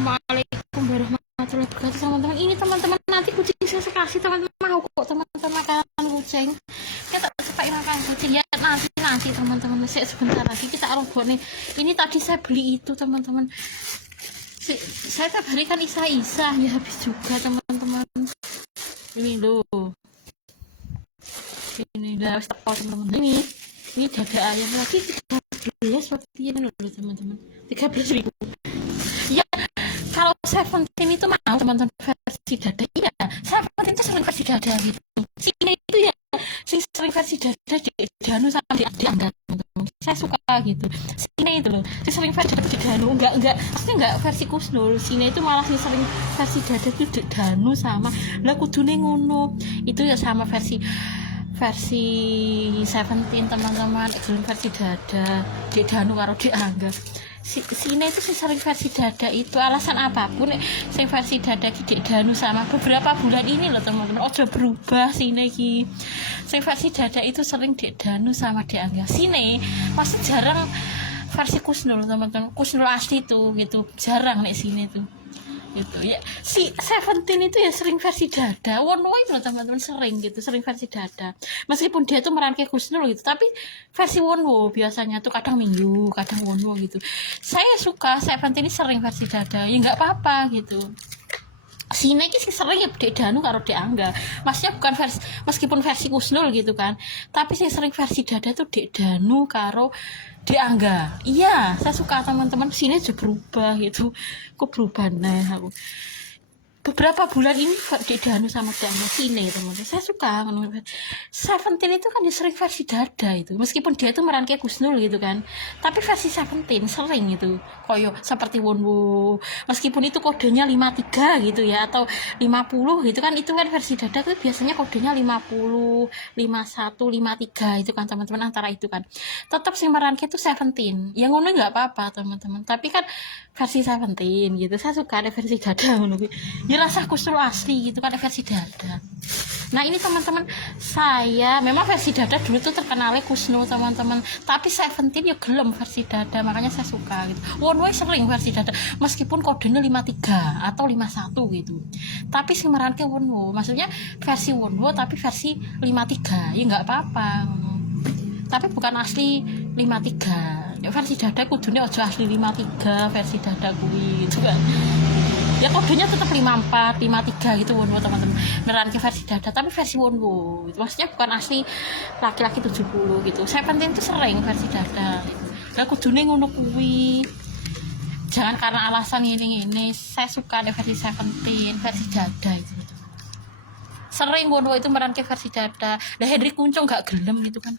Assalamualaikum warahmatullahi wabarakatuh teman-teman. Ini teman-teman nanti kucing saya kasih teman-teman mau kok teman-teman makan kucing. Kita suka makan kucing ya nanti teman-teman. Sebentar lagi kita robot nih. Ini tadi saya beli itu teman-teman. Saya tiap hari kan isa ya habis juga teman-teman. Ini loh. Ini udah teko teman-teman. Ini dada ayam lagi 13 seperti ini loh teman-teman. 13.000. Ya, kalau Seventeen itu mau teman-teman versi dada, iya Seventeen itu sering versi dada gitu. Sini itu ya sering versi dada di Danu sama di Angga teman-teman. Saya suka gitu. Sini itu loh, sering versi dada di Danu, enggak pasti enggak versi Kusnul. Sini itu malah sering versi dada itu di Danu sama lah kudune ngono. Itu ya sama versi Seventeen teman-teman, versi dada di Danu karo di Angga. Sini itu sering versi dada itu alasan apapun sing versi dada ki Danu sama beberapa bulan ini loh teman-teman ojo berubah sini ki sing versi dada itu sering Danu sama Angga sini pasti jarang versi Kusnul teman-teman Kusnul asli tuh gitu jarang nih sini tuh gitu ya si Seventeen itu ya sering versi dada one way loh teman-teman sering versi dada meskipun dia tuh merankai Kusnul gitu tapi versi one way biasanya tuh kadang minggu kadang one way gitu saya suka Seventeen ini sering versi dada ya nggak apa-apa gitu sini sih sering ya Danu karo Angga maksudnya bukan versi meskipun versi Kusnul gitu kan tapi sih sering versi dada tuh Danu karo Angga iya saya suka teman-teman sini juga berubah gitu kok berubah nah aku beberapa bulan ini Danu sama Angga sini teman-teman saya suka Seventeen itu kan dia sering versi dada itu meskipun dia itu merankai Kusnul gitu kan tapi versi Seventeen sering itu koyo seperti Wonwo meskipun itu kodenya 53 gitu ya atau 50 gitu kan itu kan versi dada itu biasanya kodenya 50 51 53 itu kan teman-teman antara itu kan tetap sih merankai itu Seventeen yang ngono nggak apa-apa teman-teman tapi kan versi Seventeen gitu saya suka ada versi dada ngono ya rasa Kusnul asli gitu kan ada versi dada nah ini teman-teman saya memang versi dada dulu tuh terkenalnya Kusnul teman-teman tapi Seventeen ya gelem versi dada makanya saya suka gitu one way sering versi dada meskipun kodenya 53 atau 51 gitu tapi sih meranke one way maksudnya versi one way tapi versi 53 ya nggak apa-apa tapi bukan asli 53 versi dada kudunya aja asli 53 versi dada kuwi gitu kan ya kodenya tetap 54, 53 gitu Wonwo teman-teman meranke versi dada tapi versi Wonwo gitu. Maksudnya bukan asli laki-laki 70 gitu Seventeen itu sering versi dada gitu. Nah kudune ngono kuwi jangan karena alasan ini saya suka ada versi Seventeen versi dada gitu. Sering Wonwo itu meranke versi dada nah Henry Kuncung gak gelem gitu kan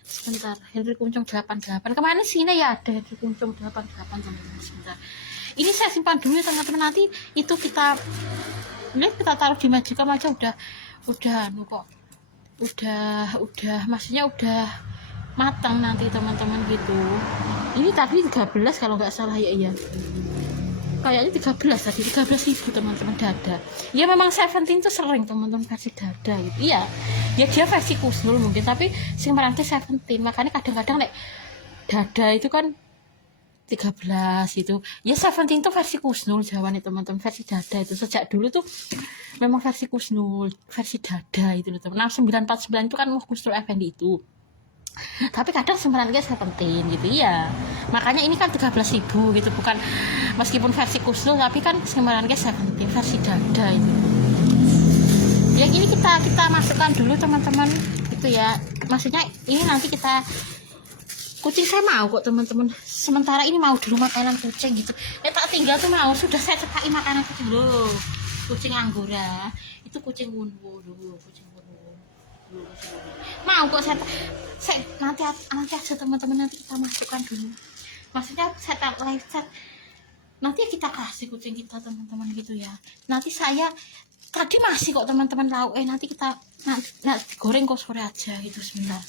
sebentar Henry Kuncung 88 kemarin sini ya ada Henry Kuncung 88 teman-teman sebentar ini saya simpan dulu ya teman-teman nanti itu kita taruh di Magicom aja udah kok udah maksudnya udah matang nanti teman-teman gitu ini tadi 13 kalau nggak salah ya kayaknya 13 tadi 13.000 teman-teman dada ya memang Seventeen itu sering teman-teman versi dada gitu iya ya dia versi Kusnul mungkin tapi sing merantai Seventeen makanya kadang-kadang dada itu kan 13 itu ya Seventeen itu versi Kusnul Jawa nih teman-teman versi dada itu sejak dulu tuh memang versi Kusnul versi dada itu loh teman 949 itu kan Kusnul Effendi itu tapi kadang sebenarnya Seventeen gitu ya makanya ini kan 13.000 gitu bukan meskipun versi Kusnul tapi kan sebenarnya Seventeen versi dada itu ya ini kita masukkan dulu teman-teman gitu ya maksudnya ini nanti kita kucing saya mau kok teman-teman sementara ini mau dulu makanan kucing gitu tak tinggal tuh mau sudah saya cepai makanan kucing loh kucing Anggora itu kucing Wonwo dulu kucing Wonwo mau kok saya nanti aja teman-teman nanti kita masukkan dulu maksudnya saya live chat nanti kita kasih kucing kita teman-teman gitu ya nanti saya tadi masih kok teman-teman lauk nanti kita nanti goreng kok sore aja gitu sebentar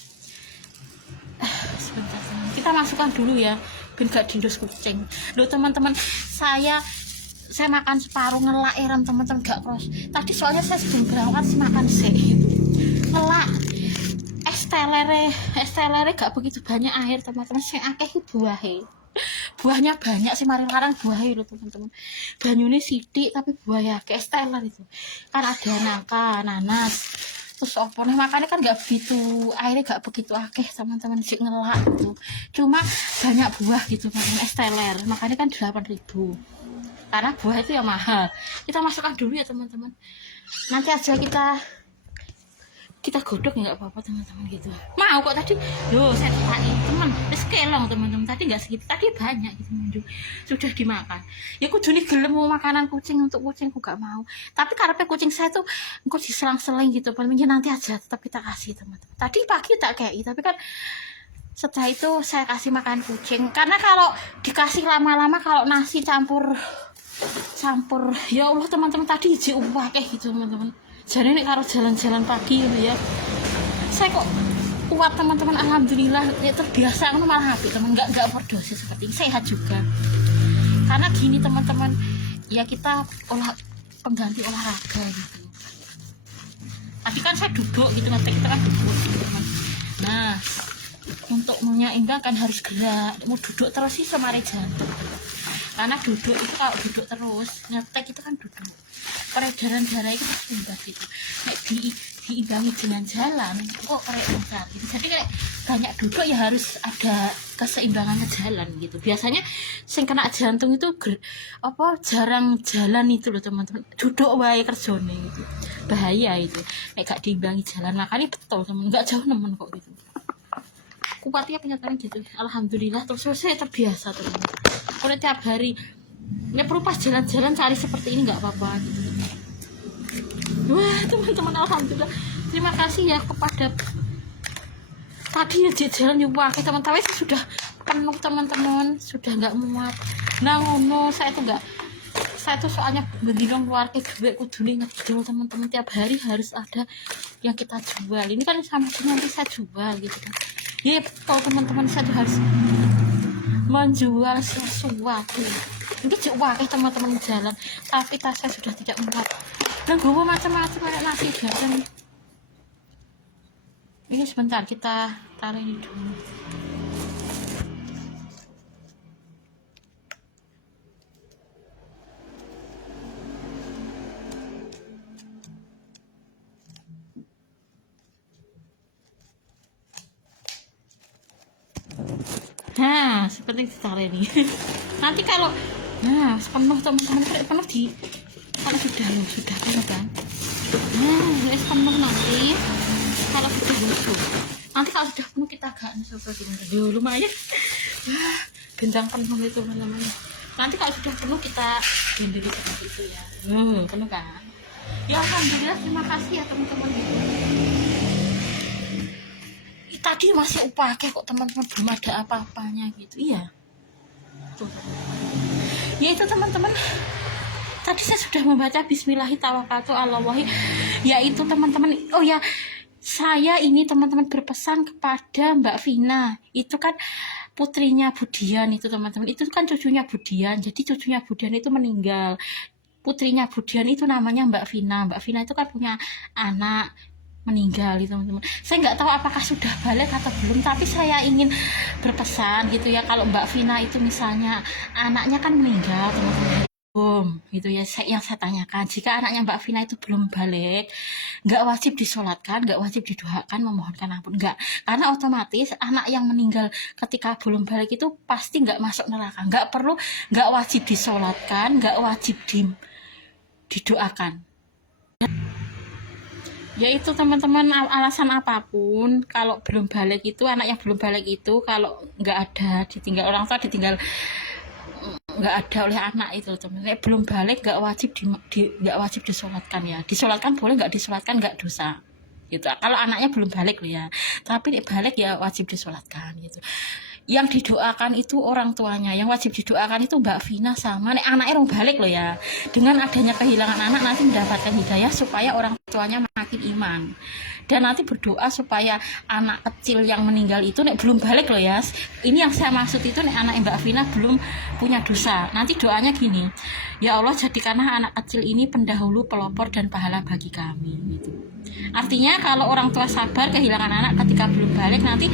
kita masukkan dulu ya biar gak dindos kucing loh teman-teman saya makan separuh ngelak teman-teman gak cross tadi soalnya saya sebelum berangkat makan gitu ngelak es telere gak begitu banyak air teman-teman saya akeh buah buahnya banyak sih, mari larang buah itu teman-teman. Banyune sidik tapi buahnya kayak steller itu kan, ada nangka, nanas, terus apa nih, makanya kan nggak begitu, airnya nggak begitu akeh teman-teman, sih ngelak gitu, cuma banyak buah gitu makanya steller, makanya kan 8.000, karena buah itu ya mahal. Kita masukkan dulu ya teman-teman, nanti aja kita godok ya, nggak apa-apa teman-teman gitu. Mau kok tadi, loh saya tanya teman, kelong teman-teman, tadi nggak segitu, tadi banyak gitu, sudah dimakan. Ya kudu nih gelem mau makanan kucing, untuk kucingku gak mau. Tapi karena kucing saya tuh engkau diselang-seling gitu, paling nanti aja tetap kita kasih teman-teman. Tadi pagi tak kayak, tapi kan setelah itu saya kasih makan kucing, karena kalau dikasih lama-lama, kalau nasi campur ya Allah teman-teman, tadi hiji kayak gitu teman-teman. Jadi ini kalau jalan-jalan pagi gitu ya, saya kok kuat teman-teman, alhamdulillah ya, terbiasa, aku malah happy teman, nggak overdosis seperti ini, sehat juga. Karena gini teman-teman, ya kita pengganti olahraga gitu. Tadi kan saya duduk gitu, ngetik itu kan duduk gitu teman. Nah, untuk menyeimbangkan harus gerak, mau duduk terus sih semari jantung. Karena duduk itu, kalau duduk terus ngetek itu kan duduk, peredaran darah itu terhambat gitu. Nek diimbangi dengan jalan kok kayak besar gitu. Jadi kayak banyak duduk ya harus ada keseimbangannya jalan gitu. Biasanya sing kena jantung itu jarang jalan itu loh teman-teman, duduk wae kerjone gitu, bahaya itu nek gak diimbangi jalan. Makanya betul teman, nggak jauh nemen kok gitu, kuatnya kenyataan gitu, alhamdulillah. Terus saya terbiasa teman, kalau tiap hari ya perlu pas jalan-jalan cari seperti ini nggak apa-apa gitu. Wah teman-teman, alhamdulillah, terima kasih ya kepada tadi ya jalan nyuwak teman-teman, saya sudah penuh teman-teman, sudah nggak muat. Nah ngono, saya tuh soalnya begini keluarga gue kudu ngedol teman-teman, tiap hari harus ada yang kita jual. Ini kan sama nanti saya jual gitu kan. Ya kalau teman-teman, saya tuh harus menjual sesuatu. Ini juga teman-teman jalan, tapi tas saya sudah tidak muat. Dan gue macam-macam kayak nasi jalan. Ini sebentar kita taruh ini dulu. Nah, seperti ditaruh ini. Nanti kalau penuh teman-teman, penuh kalau sudah penuh kan. Nah, penuh nanti. Kalau sudah lusuh, nanti kalau sudah penuh kita agak seperti ini. Lumayan. Bintang penuh itu teman-teman. Nanti kalau sudah penuh kita genderi seperti itu ya. Penuh kan. Ya alhamdulillah, terima kasih ya teman-teman. Tadi masih upake kok teman-teman, belum ada apa-apanya gitu. Iya. Tuh. Ya itu teman-teman. Tadi saya sudah membaca Bismillahirrahmanirrahim. Yaitu teman-teman. Oh ya, saya ini teman-teman berpesan kepada Mbak Vina. Itu kan putrinya Budian itu teman-teman. Itu kan cucunya Budian. Jadi cucunya Budian itu meninggal. Putrinya Budian itu namanya Mbak Vina. Mbak Vina itu kan punya anak meninggal gitu teman-teman. Saya nggak tahu apakah sudah balik atau belum, tapi saya ingin berpesan gitu ya, kalau Mbak Vina itu misalnya anaknya kan meninggal teman-teman, gitu ya, yang saya tanyakan, jika anaknya Mbak Vina itu belum balik, nggak wajib disolatkan, nggak wajib didoakan, memohonkan ampun, nggak, karena otomatis anak yang meninggal ketika belum balik itu pasti nggak masuk neraka, nggak wajib disolatkan, nggak wajib didoakan. Ya itu teman-teman, alasan apapun kalau belum balik itu, anak yang belum balik itu, kalau nggak ada, ditinggal orang tua, nggak ada oleh anak itu teman-teman, belum balik nggak wajib disolatkan ya, disolatkan boleh, nggak disolatkan nggak dosa gitu, kalau anaknya belum balik loh ya, tapi balik ya wajib disolatkan gitu. Yang didoakan itu orang tuanya, yang wajib didoakan itu Mbak Vina sama anaknya orang balik loh ya. Dengan adanya kehilangan anak nanti mendapatkan hidayah supaya orang tuanya makin iman, dan nanti berdoa supaya anak kecil yang meninggal itu belum balik loh ya. Ini yang saya maksud itu, anak Mbak Vina belum punya dosa. Nanti doanya gini, ya Allah jadikanlah anak kecil ini pendahulu, pelopor, dan pahala bagi kami gitu. Artinya kalau orang tua sabar kehilangan anak ketika belum balik, nanti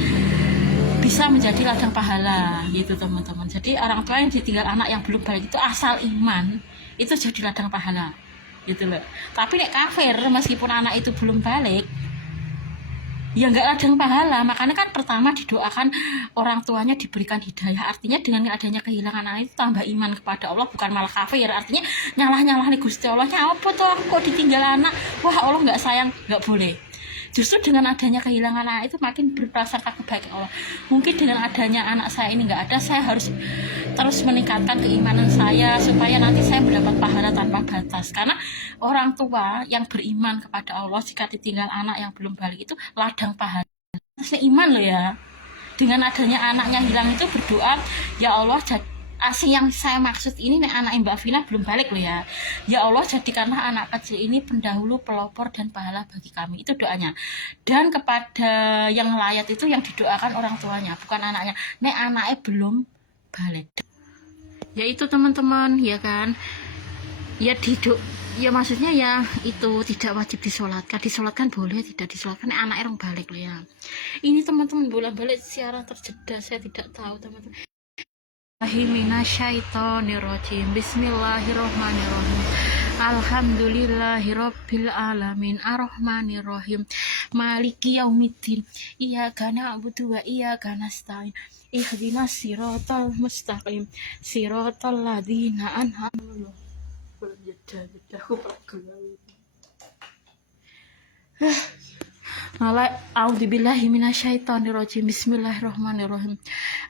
bisa menjadi ladang pahala gitu teman-teman. Jadi orang tua yang ditinggal anak yang belum balik itu asal iman itu jadi ladang pahala gitu loh. Tapi nek kafir meskipun anak itu belum balik ya nggak ladang pahala. Makanya kan pertama didoakan orang tuanya diberikan hidayah, artinya dengan adanya kehilangan anak itu tambah iman kepada Allah, bukan malah kafir. Artinya nyalah nih Gusti Allahnya apa tuh aku kok ditinggal anak, wah Allah nggak sayang, nggak boleh. Justru dengan adanya kehilangan anak itu makin berprasangka kebaikan Allah. Mungkin dengan adanya anak saya ini nggak ada, saya harus terus meningkatkan keimanan saya supaya nanti saya mendapat pahala tanpa batas. Karena orang tua yang beriman kepada Allah jika ditinggal anak yang belum balik itu ladang pahala. Iman loh ya. Dengan adanya anaknya hilang itu berdoa, ya Allah asing yang saya maksud ini nih anak Mbak Vina belum balik loh ya. Ya Allah jadikanlah anak kecil ini pendahulu, pelopor dan pahala bagi kami. Itu doanya. Dan kepada yang layat itu yang didoakan orang tuanya, bukan anaknya. Nek anaknya belum balik. Ya itu teman-teman, ya kan. Ya ya maksudnya ya itu tidak wajib disolatkan boleh, tidak disolatkan anak orang balik loh ya. Ini teman-teman bolak-balik siaran terjeda, saya tidak tahu teman-teman. Minasyaitonirrajim. Bismillahirrahmanirrahim. Alhamdulillahirabbil alamin arrahmanirrahim maliki yaumiddin iyyaka na'budu wa iyyaka nasta'in ihdinas siratal mustaqim siratal ladzina an'amta 'alaihim. A'udzubillahi minasyaitonirrajim. Bismillahirrahmanirrahim.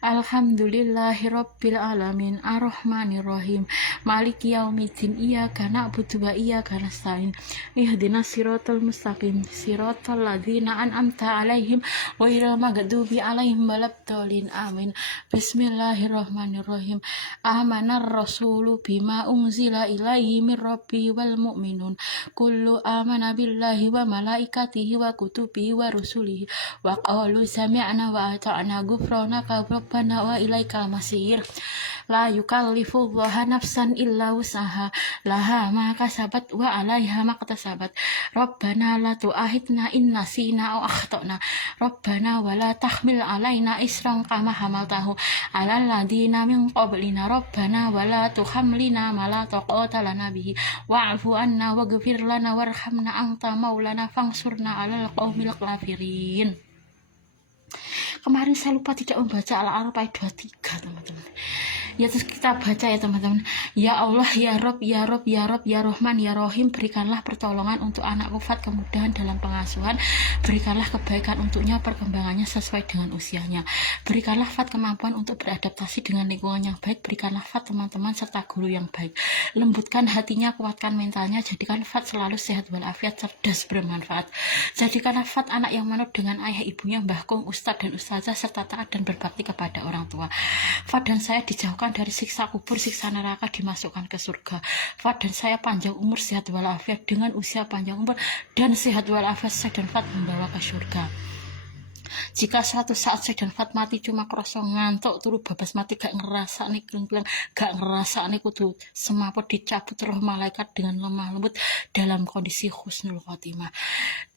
Alhamdulillahirabbil alamin arrahmanirrahim maliki yaumiddin iyyaka na'budu wa iyyaka nasta'in ihdinas siratal mustaqim siratal ladzina an'amta 'alaihim ghairil maghdubi 'alaihim waladdallin amin. Bismillahirrahmanirrahim. Amanar rasulu bima unzila ilaihi mir rabbi wal mu'minun kullu amana billahi wa malaikatihi wa kutubihi wa rusulihi wa qalu sami'na wa ata'na ghufranaka rabbana wa ilaikal masir. La yukallifullahu nafsan illa wus'aha laha ma kasabat wa 'alaiha ma iktasabat. Rabbana la tu'akhidna in nasina aw akhtana. Rabbana wa la tahmil 'alaina isran kama hamaltahu 'alal ladzina min qablina. Rabbana wa la tuhammilna ma la taqata lana bihi wa'fu 'anna waghfir lana warhamna anta maulana fansurna 'alal qaumil kafirin. Kemarin saya lupa tidak membaca Al-A'raf ayat 23 teman-teman. Ya terus kita baca ya teman-teman. Ya Allah, ya Rob, ya Rob, ya Rob, ya Rahman, ya Rahim, berikanlah pertolongan untuk anak Fat, kemudahan dalam pengasuhan. Berikanlah kebaikan untuknya, perkembangannya sesuai dengan usianya. Berikanlah Fat kemampuan untuk beradaptasi dengan lingkungan yang baik. Berikanlah Fat teman-teman serta guru yang baik. Lembutkan hatinya, kuatkan mentalnya. Jadikan Fat selalu sehat walafiat, cerdas, bermanfaat. Jadikanlah Fat anak yang manut dengan ayah ibunya, mbah kong, ustadz dan ustazah, serta taat dan berbakti kepada orang tua. Fat dan saya dijauhkan dari siksa kubur, siksa neraka, dimasukkan ke surga. Fat dan saya panjang umur, sehat walafiat, dengan usia panjang umur dan sehat walafiat, saya dan Fat membawa ke surga. Jika suatu saat saya dan Fat mati cuma kerosong ngantuk turu babas mati gak ngerasa nih keleng-keleng, gak ngerasa nih kudu semaput dicabut roh malaikat dengan lemah lembut dalam kondisi husnul khotimah.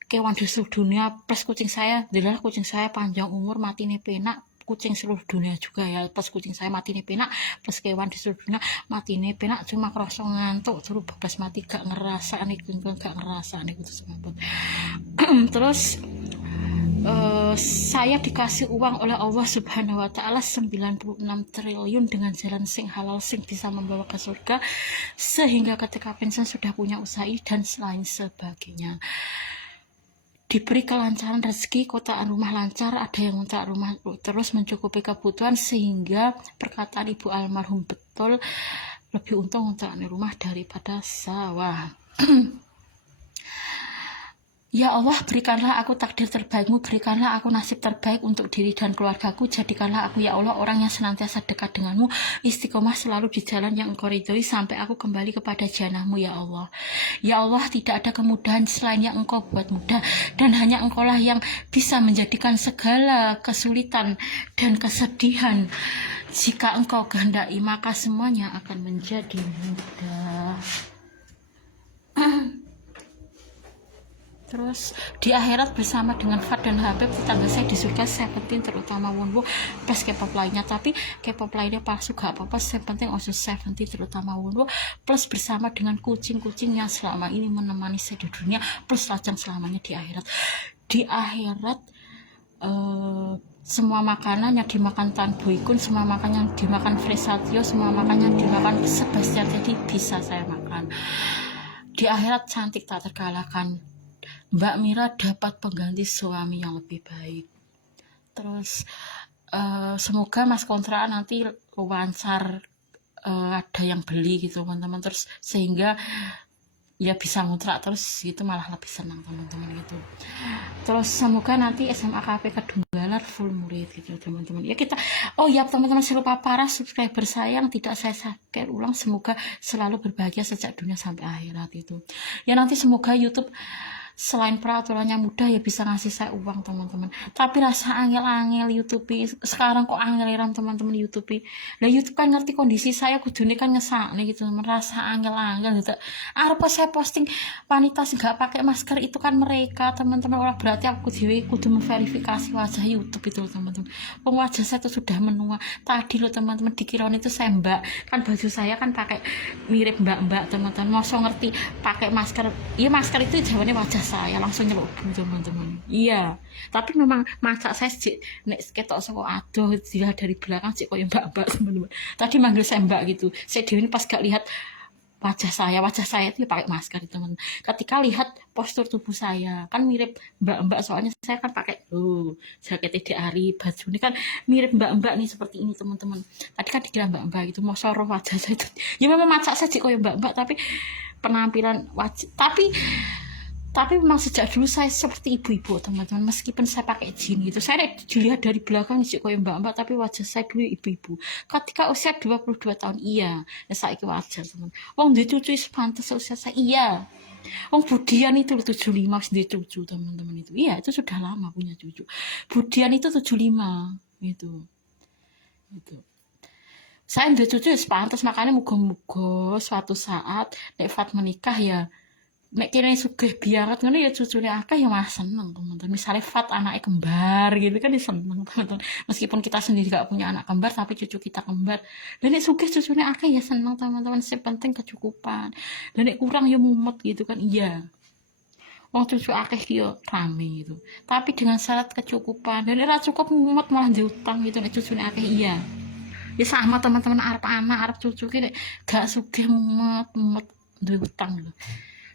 Kewan di seluruh dunia plus kucing saya, adalah kucing saya panjang umur mati nih penak, kucing seluruh dunia juga ya, plus kucing saya mati nih penak, plus kewan di seluruh dunia mati nih penak cuma kerosong ngantuk turu babas mati gak ngerasa nih keleng-keleng, gak ngerasa nih kudu semaput. Terus saya dikasih uang oleh Allah Subhanahu wa Ta'ala 96 triliun dengan jalan sing halal sing bisa membawa ke surga, sehingga ketika pensiun sudah punya usaha dan lain sebagainya. Diberi kelancaran rezeki, kotaan rumah lancar, ada yang ngontrak rumah terus mencukupi kebutuhan, sehingga perkataan ibu almarhum betul, lebih untung ngontrak rumah daripada sawah. Ya Allah, berikanlah aku takdir terbaikmu, berikanlah aku nasib terbaik untuk diri dan keluargaku, jadikanlah aku ya Allah orang yang senantiasa dekat denganmu, istiqomah selalu di jalan yang engkau ridhoi sampai aku kembali kepada janahmu ya Allah. Ya Allah, tidak ada kemudahan selain yang engkau buat mudah, dan hanya engkaulah yang bisa menjadikan segala kesulitan dan kesedihan. Jika engkau kehendaki maka semuanya akan menjadi mudah. Terus di akhirat bersama dengan Fat dan Habib, tetangga saya di surga Seventeen terutama Wonwo plus K-pop lainnya, tapi K-pop lainnya palsu gak apa-apa, yang penting also Seventeen terutama Wonwo plus bersama dengan kucing-kucing yang selama ini menemani saya di dunia plus lajang selamanya di akhirat. Di akhirat semua makanan yang dimakan Tan Boykun, semua makanan yang dimakan Fresatio, semua makanan yang dimakan Sebastian jadi bisa saya makan. Di akhirat cantik tak terkalahkan, Mbak Mira dapat pengganti suami yang lebih baik. Terus semoga Mas Kontra nanti wawancara ada yang beli gitu teman-teman, terus sehingga ya bisa ngontrak terus itu malah lebih senang teman-teman gitu. Terus semoga nanti SMA KP Kedunggalar full murid gitu teman-teman ya. Kita teman-teman, saya lupa para subscriber saya yang tidak saya subscribe ulang, semoga selalu berbahagia sejak dunia sampai akhirat itu ya. Nanti semoga YouTube selain peraturannya mudah ya bisa ngasih saya uang teman-teman, tapi rasa angel-angel YouTube sekarang kok angeliran teman-teman YouTube. Lah YouTube kan ngerti kondisi saya, kudune kan ngesakne gitu teman, rasa angel-angel gitu. Apa saya posting wanita nggak pakai masker itu kan mereka teman-teman, orang berarti aku kudu memverifikasi wajah YouTube itu teman-teman. Wajah saya itu sudah menua tadi loh teman-teman, dikirain itu saya mbak, kan baju saya kan pakai mirip mbak-mbak teman-teman, masa ngerti pakai masker. Iya masker itu jawabannya wajah saya langsung nyeluk teman-teman. Iya, tapi memang mata saya sih nek ketok saka adoh dilihat dari belakang sih koyo mbak-mbak teman-teman. Tadi manggil saya mbak gitu. Saya dewe ini pas gak lihat wajah saya itu pakai masker teman. Ketika lihat postur tubuh saya kan mirip mbak-mbak, soalnya saya kan pakai jaket TDRI, baju ini kan mirip mbak-mbak nih seperti ini teman-teman. Tadi kan dikira mbak-mbak gitu, mau soroh wajah saya itu. Ya memang mata saya sih koyo mbak-mbak, tapi penampilan wajah tapi memang sejak dulu saya seperti ibu-ibu teman-teman, meskipun saya pakai jin gitu. Saya dilihat dari belakang sih koyo mbak-mbak, tapi wajah saya dulu ibu-ibu. Ketika usia 22 tahun iya, ya saya wajar teman. Wong duwe cucu sepantas usia saya iya. Wong Budian itu 75 sendiri cucu teman-teman itu. Iya, itu sudah lama punya cucu. Budian itu 75 gitu. Gitu. Saya duwe cucu sepantas, makanya muga-muga suatu saat nek Fat menikah ya nek kene sugih biarat ngono ya cucune akeh ya malah seneng teman-teman. Misalnya Fat anaknya kembar gitu kan ya seneng teman-teman. Meskipun kita sendiri gak punya anak kembar tapi cucu kita kembar. Dan nek sugih cucune akeh ya seneng teman-teman. Yang penting kecukupan. Dan nek kurang ya mumet gitu kan. Iya. Wong cucu akeh yo rame gitu. Tapi dengan syarat kecukupan. Dan nek cukup mumet malah diutang gitu nek cucune akeh iya. Ya sama teman-teman, arep anak arep cucu ki gak sugih mumet duwe utang gitu.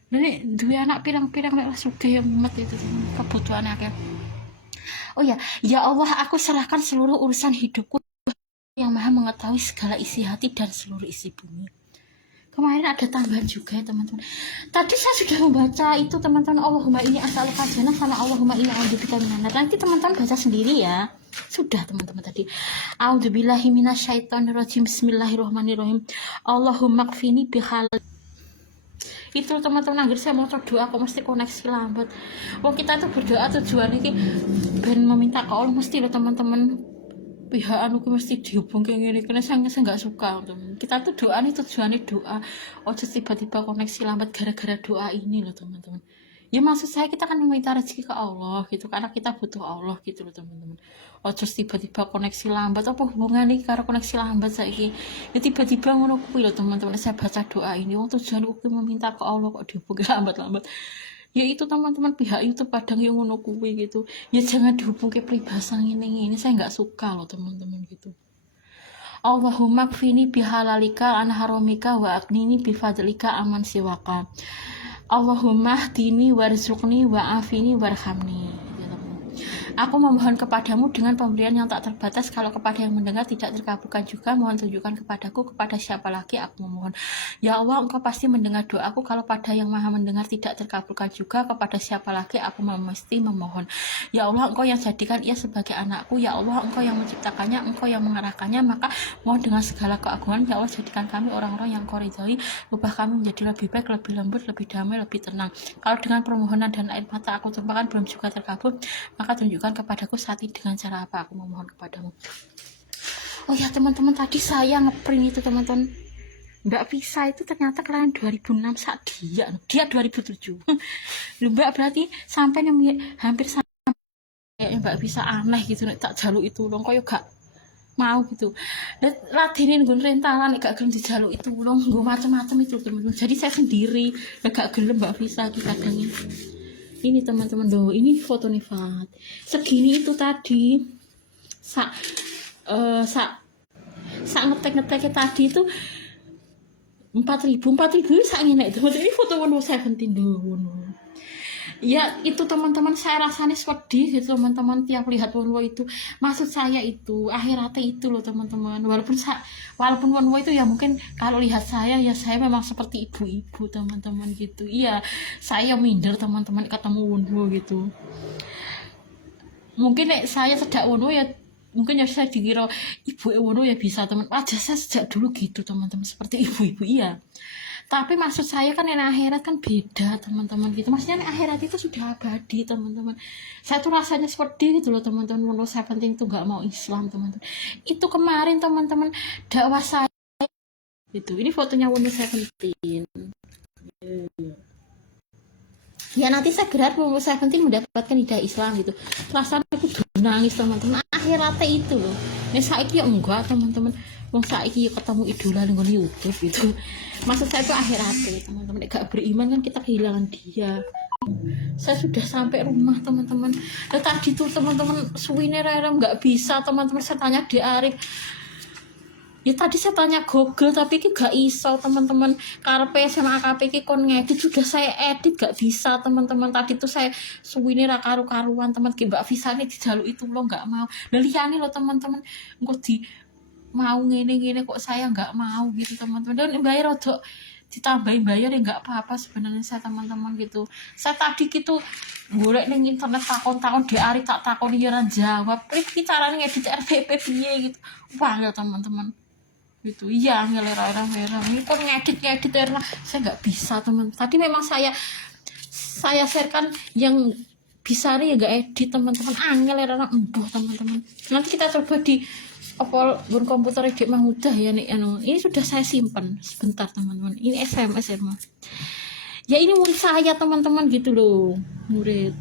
Jadi dua anak pirang-pirang nek sugih ya mumet itu kebutuhannya akeh. Oh ya Allah, aku serahkan seluruh urusan hidupku yang Maha mengetahui segala isi hati dan seluruh isi bumi. Kemarin ada tambahan juga ya teman-teman. Tadi saya sudah membaca itu teman-teman, Allahumma inni as'aluka jannah sama Allahumma inni a'udzubika minan nar. Nanti teman-teman baca sendiri ya. Sudah teman-teman tadi. A'udzubillahi minasyaitonirrajim. Bismillahirrahmanirrahim. Allahumma kfini bihal. Itu teman-teman, akhir saya mau doa kok mesti koneksi lambat. Kita itu berdoa tujuannya ki ben meminta ke Allah mesti loh teman-teman. Pihak anu ki mesti dihubung kayak gini, karena saya nggak suka teman. Kita tuh doa nih tujuannya doa. Tiba-tiba koneksi lambat gara-gara doa ini loh teman-teman. Ya maksud saya kita kan meminta rezeki ke Allah gitu, karena kita butuh Allah gitu loh teman-teman. Tiba-tiba koneksi lambat, apa hubungannya karena koneksi lambat saiki? Ya tiba-tiba ngono kuwi loh teman-teman. Saya baca doa ini, tujuan aku meminta ke Allah kok dihubungi lambat-lambat. Ya itu teman-teman, pihak YouTube kadang yang ngono kuwi gitu. Ya jangan dihubungi peribasan ini saya nggak suka loh teman-teman gitu. Allahumma kfini bihalalika an haramika wa aknini bifadlika aman siwaka. Allahumma hdini warzuqni wa afini warhamni. Aku memohon kepadamu dengan pemberian yang tak terbatas. Kalau kepada yang mendengar tidak terkabulkan juga, mohon tunjukkan kepadaku kepada siapa lagi aku memohon. Ya Allah, Engkau pasti mendengar doaku. Kalau pada yang maha mendengar tidak terkabulkan juga, kepada siapa lagi aku mesti memohon. Ya Allah, Engkau yang jadikan ia sebagai anakku. Ya Allah, Engkau yang menciptakannya, Engkau yang mengarahkannya. Maka mohon dengan segala keagungan, ya Allah, jadikan kami orang-orang yang Kau ridhoi. Ubah kami menjadi lebih baik, lebih lembut, lebih damai, lebih tenang. Kalau dengan permohonan dan air mata aku tumpahkan belum juga terkabul, maka tunjukkan kepadaku saat ini dengan cara apa aku memohon kepadamu. Oh ya teman-teman, tadi saya ngeprint itu teman-teman. Mbak Visa itu ternyata kelahiran 2006 sak dia 2007. Loh, Mbak berarti sampai hampir sampai Mbak Visa aneh gitu nek tak jaluk itu long koyo gak mau gitu. Dan ladenin gue rentalan gak gelem dijaluk itu long gue macam-macam itu teman-teman. Jadi saya sendiri gak gelem Mbak Visa kadang ini teman-teman doh, ini foto nih Fat. Segini itu tadi sak ngetek tadi itu 4.000 sak ngene itu. Ini foto Wono 17 doh Wono. Ya itu teman-teman saya rasanya sedih gitu teman-teman tiap lihat Wono itu. Maksud saya itu akhiratnya itu loh teman-teman. Walaupun Wono itu ya mungkin kalau lihat saya ya saya memang seperti ibu-ibu teman-teman gitu. Iya, saya minder teman-teman ketemu Wono gitu. Mungkin saya sedak Wono ya mungkin ya saya dikira ibu Wono ya bisa teman. Wajah saya sejak dulu gitu teman-teman seperti ibu-ibu iya. Tapi maksud saya kan yang akhirat kan beda teman-teman gitu. Maksudnya yang akhirat itu sudah abadi teman-teman. Saya tuh rasanya seperti gitu loh teman-teman. Wono 17 itu nggak mau Islam teman-teman. Itu kemarin teman-teman dakwah saya itu. Ini fotonya Wono 17. Ya nanti saya gerak Wono 17 mendapatkan hidayah Islam gitu. Rasanya aku nangis teman-teman. Akhiratnya itu loh. Nah saiki ya enggak teman-teman. Wong saiki ketemu idola ning YouTube gitu. Maksud saya itu akhiratnya teman-teman. Gak beriman kan kita kehilangan dia. Saya sudah sampai rumah teman-teman. Dan tadi tuh teman-teman suwine rere nggak bisa teman-teman. Saya tanya di Arif. Ya tadi saya tanya Google tapi ini gak iso teman-teman. Karpe sama AKP ini kon ngedit sudah saya edit gak bisa teman-teman. Tadi tuh saya suwine ra karu-karuan teman Mbak Visa ini dijaluk itu lo nggak mau. Dan liane lo teman-teman. Engko di mau ngene-ngene kok saya nggak mau gitu teman-teman. Dan bayar rodok ditambahin bayar ya nggak apa-apa sebenarnya saya teman-teman gitu. Saya tadi gitu golek ning internet takon-takon di Ari tak takon ya ora jawab. Iki carane ngedit RPP piye gitu. Wah ya teman-teman. Gitu. Iya ngelera ini kan ngedit saya nggak bisa teman. Tadi memang saya sharekan yang bisa nih ya nggak edit teman-teman. Angel embuh teman-teman. Nanti kita coba di komputer edit mah mudah ya nih ini sudah saya simpan sebentar teman-teman. Ini SMS ya mas ya ini murid saya teman-teman gitu loh murid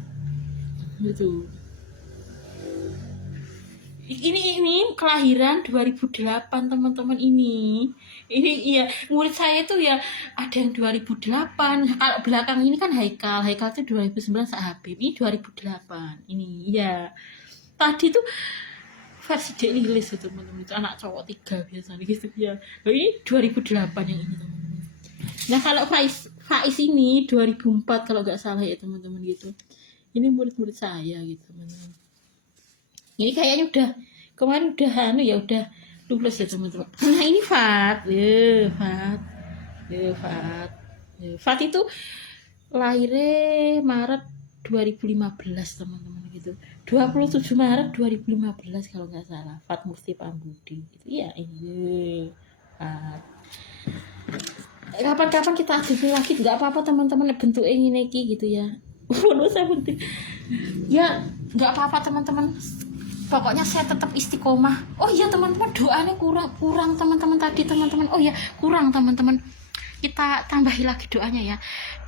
gitu. Ini kelahiran 2008 teman-teman ini iya murid saya itu ya ada yang 2008 kalau belakang ini kan Haikal itu 2009 Habib ini 2008 ini ya tadi tuh versi Delilis itu teman-teman itu anak cowok 3 biasanya gitu ya. Ini 2008 yang ini teman-teman. Nah kalau Faiz ini 2004 kalau nggak salah ya teman-teman gitu. Ini murid-murid saya gitu teman-teman. Ini kayaknya udah kemarin udah udah lulus ya teman-teman. Nah ini Fat itu lahirnya Maret 2015 teman-teman gitu. 27 Maret 2015 kalau nggak salah. Fat Murti Pambudi gitu. Iya ini Fat. Kapan-kapan kita ajarin lagi nggak apa-apa teman-teman bentuknya ini gitu ya. Menurut saya penting. Ya nggak apa-apa teman-teman. Pokoknya saya tetap istiqomah. Oh iya teman-teman doanya kurang teman-teman tadi teman-teman. Oh iya kurang teman-teman. Kita tambahi lagi doanya ya.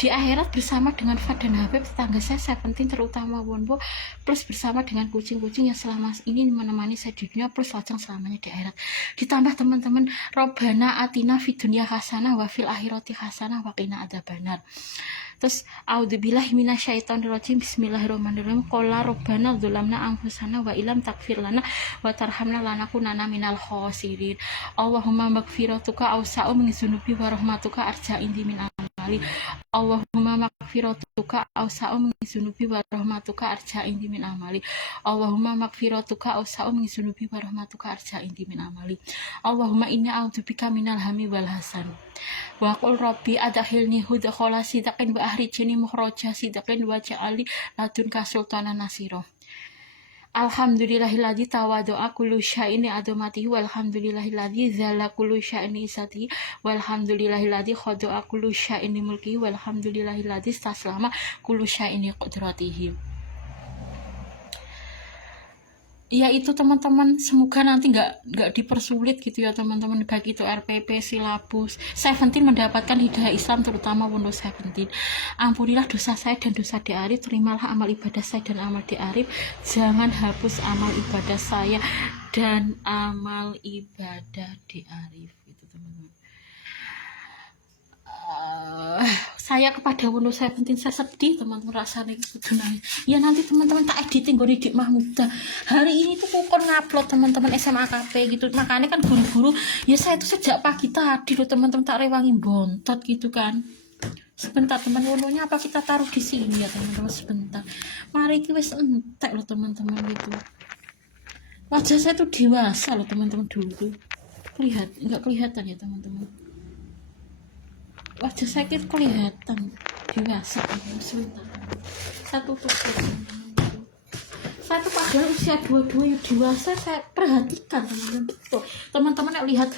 Di akhirat bersama dengan Fat dan Habib tetangga saya 17 terutama Wonbo plus bersama dengan kucing-kucing yang selama ini menemani saya di dunia plus lajang selamanya di akhirat. Ditambah teman-teman Robbana atina fid dunya hasanah wa fil akhirati hasanah wa qina adzabannar. Terus a'udzubillahi minasyaitonirrajim bismillahirrahmanirrahim qala rabbana dzalamna anfusana wa illam taghfir lana wa tarhamna lanakunanna minal khosirin. Allahumma maghfiratuka awsa'u min dzunubi wa rahmatuka arja indi min amali. Allahumma maghfiratuka awsa'u min dzunubi wa rahmatuka arja indi min amali. Allahumma maghfiratuka awsa'u min dzunubi wa rahmatuka arja indi min amali. Allahumma inna a'udzubika minal hami wal hasan. Wa qul rabbi adkhilni hudkhala sidqin wa ahrijni mukhraja sidqin wa ja'alni ladunka sultanan nasira. Alhamdulillahilladzi tawadda'a kullu syai'in adamatihi walhamdulillahilladzi zalla kullu syai'in isatihi walhamdulillahilladzi khada'a kullu syai'in mulkihi walhamdulillahilladzi taslama kullu syai'in qudratihi. Ya itu teman-teman, semoga nanti nggak dipersulit gitu ya teman-teman, baik itu RPP, silabus. Seventeen mendapatkan hidayah Islam, terutama Windows 17. Ampunilah dosa saya dan dosa di Arif, terimalah amal ibadah saya dan amal di Arif, jangan hapus amal ibadah saya dan amal ibadah di Arif. Itu teman-teman. Saya kepada Windows 17 saya sedih teman-teman, rasanya gitu nangis. Ya nanti teman-teman tak editing gue Didik Mahmuda. Hari ini tuh kukon ngupload teman-teman SMA KP gitu, makanya kan guru-guru ya saya tuh sejak pagi tadi loh teman-teman tak rewangi bontot gitu kan. Sebentar teman, wononya apa kita taruh di sini ya teman-teman, sebentar. Mari kita wis entek loh teman-teman gitu. Wajah saya tuh dewasa loh teman-teman dulu. Nggak kelihatan ya teman-teman. Wajah saya itu kelihatan dewasa. Sebentar, saya tutup teman-teman. Saya tuh padahal usia 22 ya dewasa, saya perhatikan teman-teman. Tuh teman-teman lihat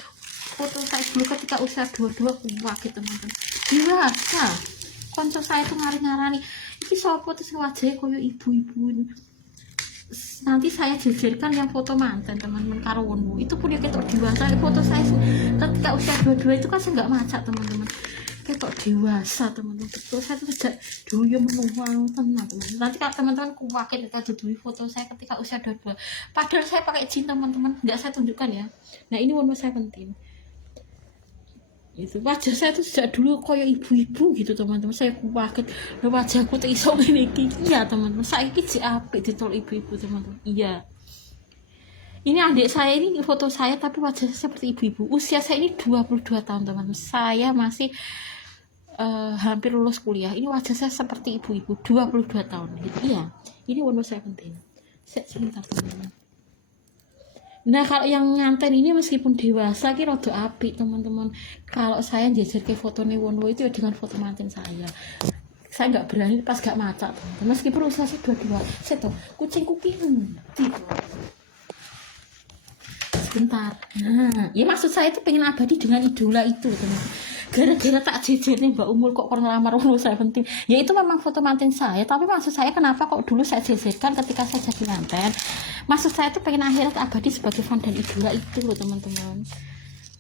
foto saya dulu ketika usia 22 kuat gitu teman-teman, dewasa. Konco saya tuh ngari-ngarani ini sopo terus wajahnya koyo ibu-ibu. Nanti saya jejerkan yang foto mantan teman-teman karo wonmu itu pun ya ketok dewasa. Foto saya ketika usia 22 itu kan saya nggak macak teman-teman, ketok dewasa teman-teman. Betul, saya tuh sejak dulu ya menuang teman-teman. Nanti kalau teman-teman kuwakin kita dudui foto saya ketika usia 22, padahal saya pakai jin teman-teman, nggak saya tunjukkan ya. Nah ini Windows 17 itu wajah saya tuh sejak dulu koyo ibu-ibu gitu teman-teman. Saya kuwakin wajahku tuh iso ngene iki. Iya teman-teman, saya iki jek apik ditol ibu-ibu teman-teman. Iya, ini adik saya, ini foto saya tapi wajah saya seperti ibu-ibu. Usia saya ini 22 tahun teman-teman, saya masih hampir lulus kuliah. Ini wajah saya seperti ibu-ibu 22 tahun gitu. Iya, ini Windows 17. Sebentar teman-teman. Nah kalau yang nganten ini meskipun dewasa ki rada apik teman-teman. Kalau saya jajar ke fotonya Wonwo itu ya dengan foto manten saya nggak berani pas gak macak teman-teman. Meskipun usia saya 22, saya tuh kucing kuki sebentar. Nah ya maksud saya itu pengen abadi dengan idola itu teman-teman. Gara-gara tak jejer nih Mbak Umul kok ngelamar Windows 17. Ya itu memang foto manten saya, tapi maksud saya kenapa kok dulu saya jejerkan ketika saya jadi manten. Maksud saya tuh pengen akhirat abadi sebagai fan dan idola itu loh teman-teman.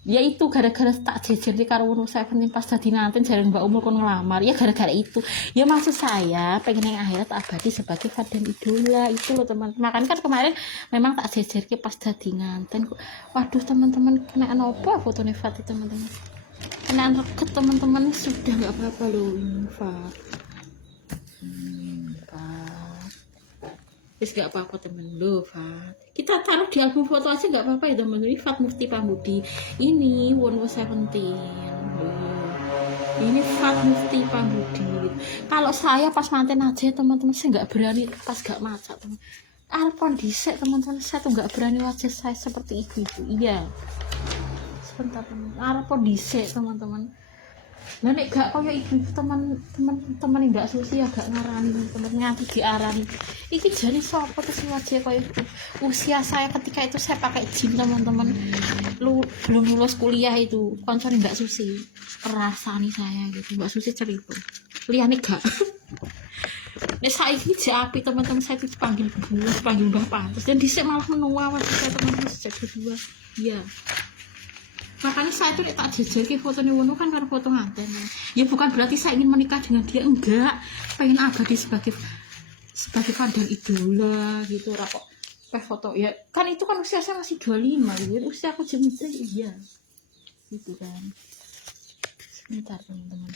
Ya itu gara-gara tak jejer di karo Windows 17 pas jadi manten jarang Mbak Umul kok ngelamar. Ya gara-gara itu. Ya maksud saya pengen yang akhirat abadi sebagai fan dan idola itu loh teman-teman. Makanya kan kemarin memang tak jejer pas jadi manten. Waduh teman-teman, kena apa fotonya Fatih teman-teman. Kena reket teman-teman, sudah nggak apa-apa loh ini Fat. Terus nggak apa-apa temen lo Fat. Kita taruh di album foto aja nggak apa-apa ya teman. Ini Fat Mufti Pambudi. Ini Windows 17. Ini Fat Mufti Pambudi. Kalau saya pas manten aja teman-teman, saya nggak berani pas gak macak teman. Alpon disek teman-teman, saya tuh nggak berani wajah saya seperti ibu-ibu. Iya. Sebentar teman, arep dhisik teman-teman. Lah nek gak koyo ibu teman-teman ndak susi ya gak ngarani teman nganti diarani. Iki jane sapa terus wajah koyo ibu. Usia saya ketika itu saya pakai jin teman-teman. Belum lulus kuliah itu. Koncone Mbak Susi. Perasaan saya gitu. Mbak Susi cerita. Liyane gak. Nek saiki jek api teman-teman, saya itu dipanggil Bu, dipanggil Mbah Pantes dan dhisik malah menua wajah saya teman-teman sejak kedua. Iya. Makanya saya tuh tak jejer ke fotonya Wono kan karena foto nganten ya bukan berarti saya ingin menikah dengan dia, enggak, pengen abadi sebagai fan dan idola gitu kok foto ya kan. Itu kan usia saya masih 25 gitu, usia aku jemute iya gitu kan. Sebentar teman-teman,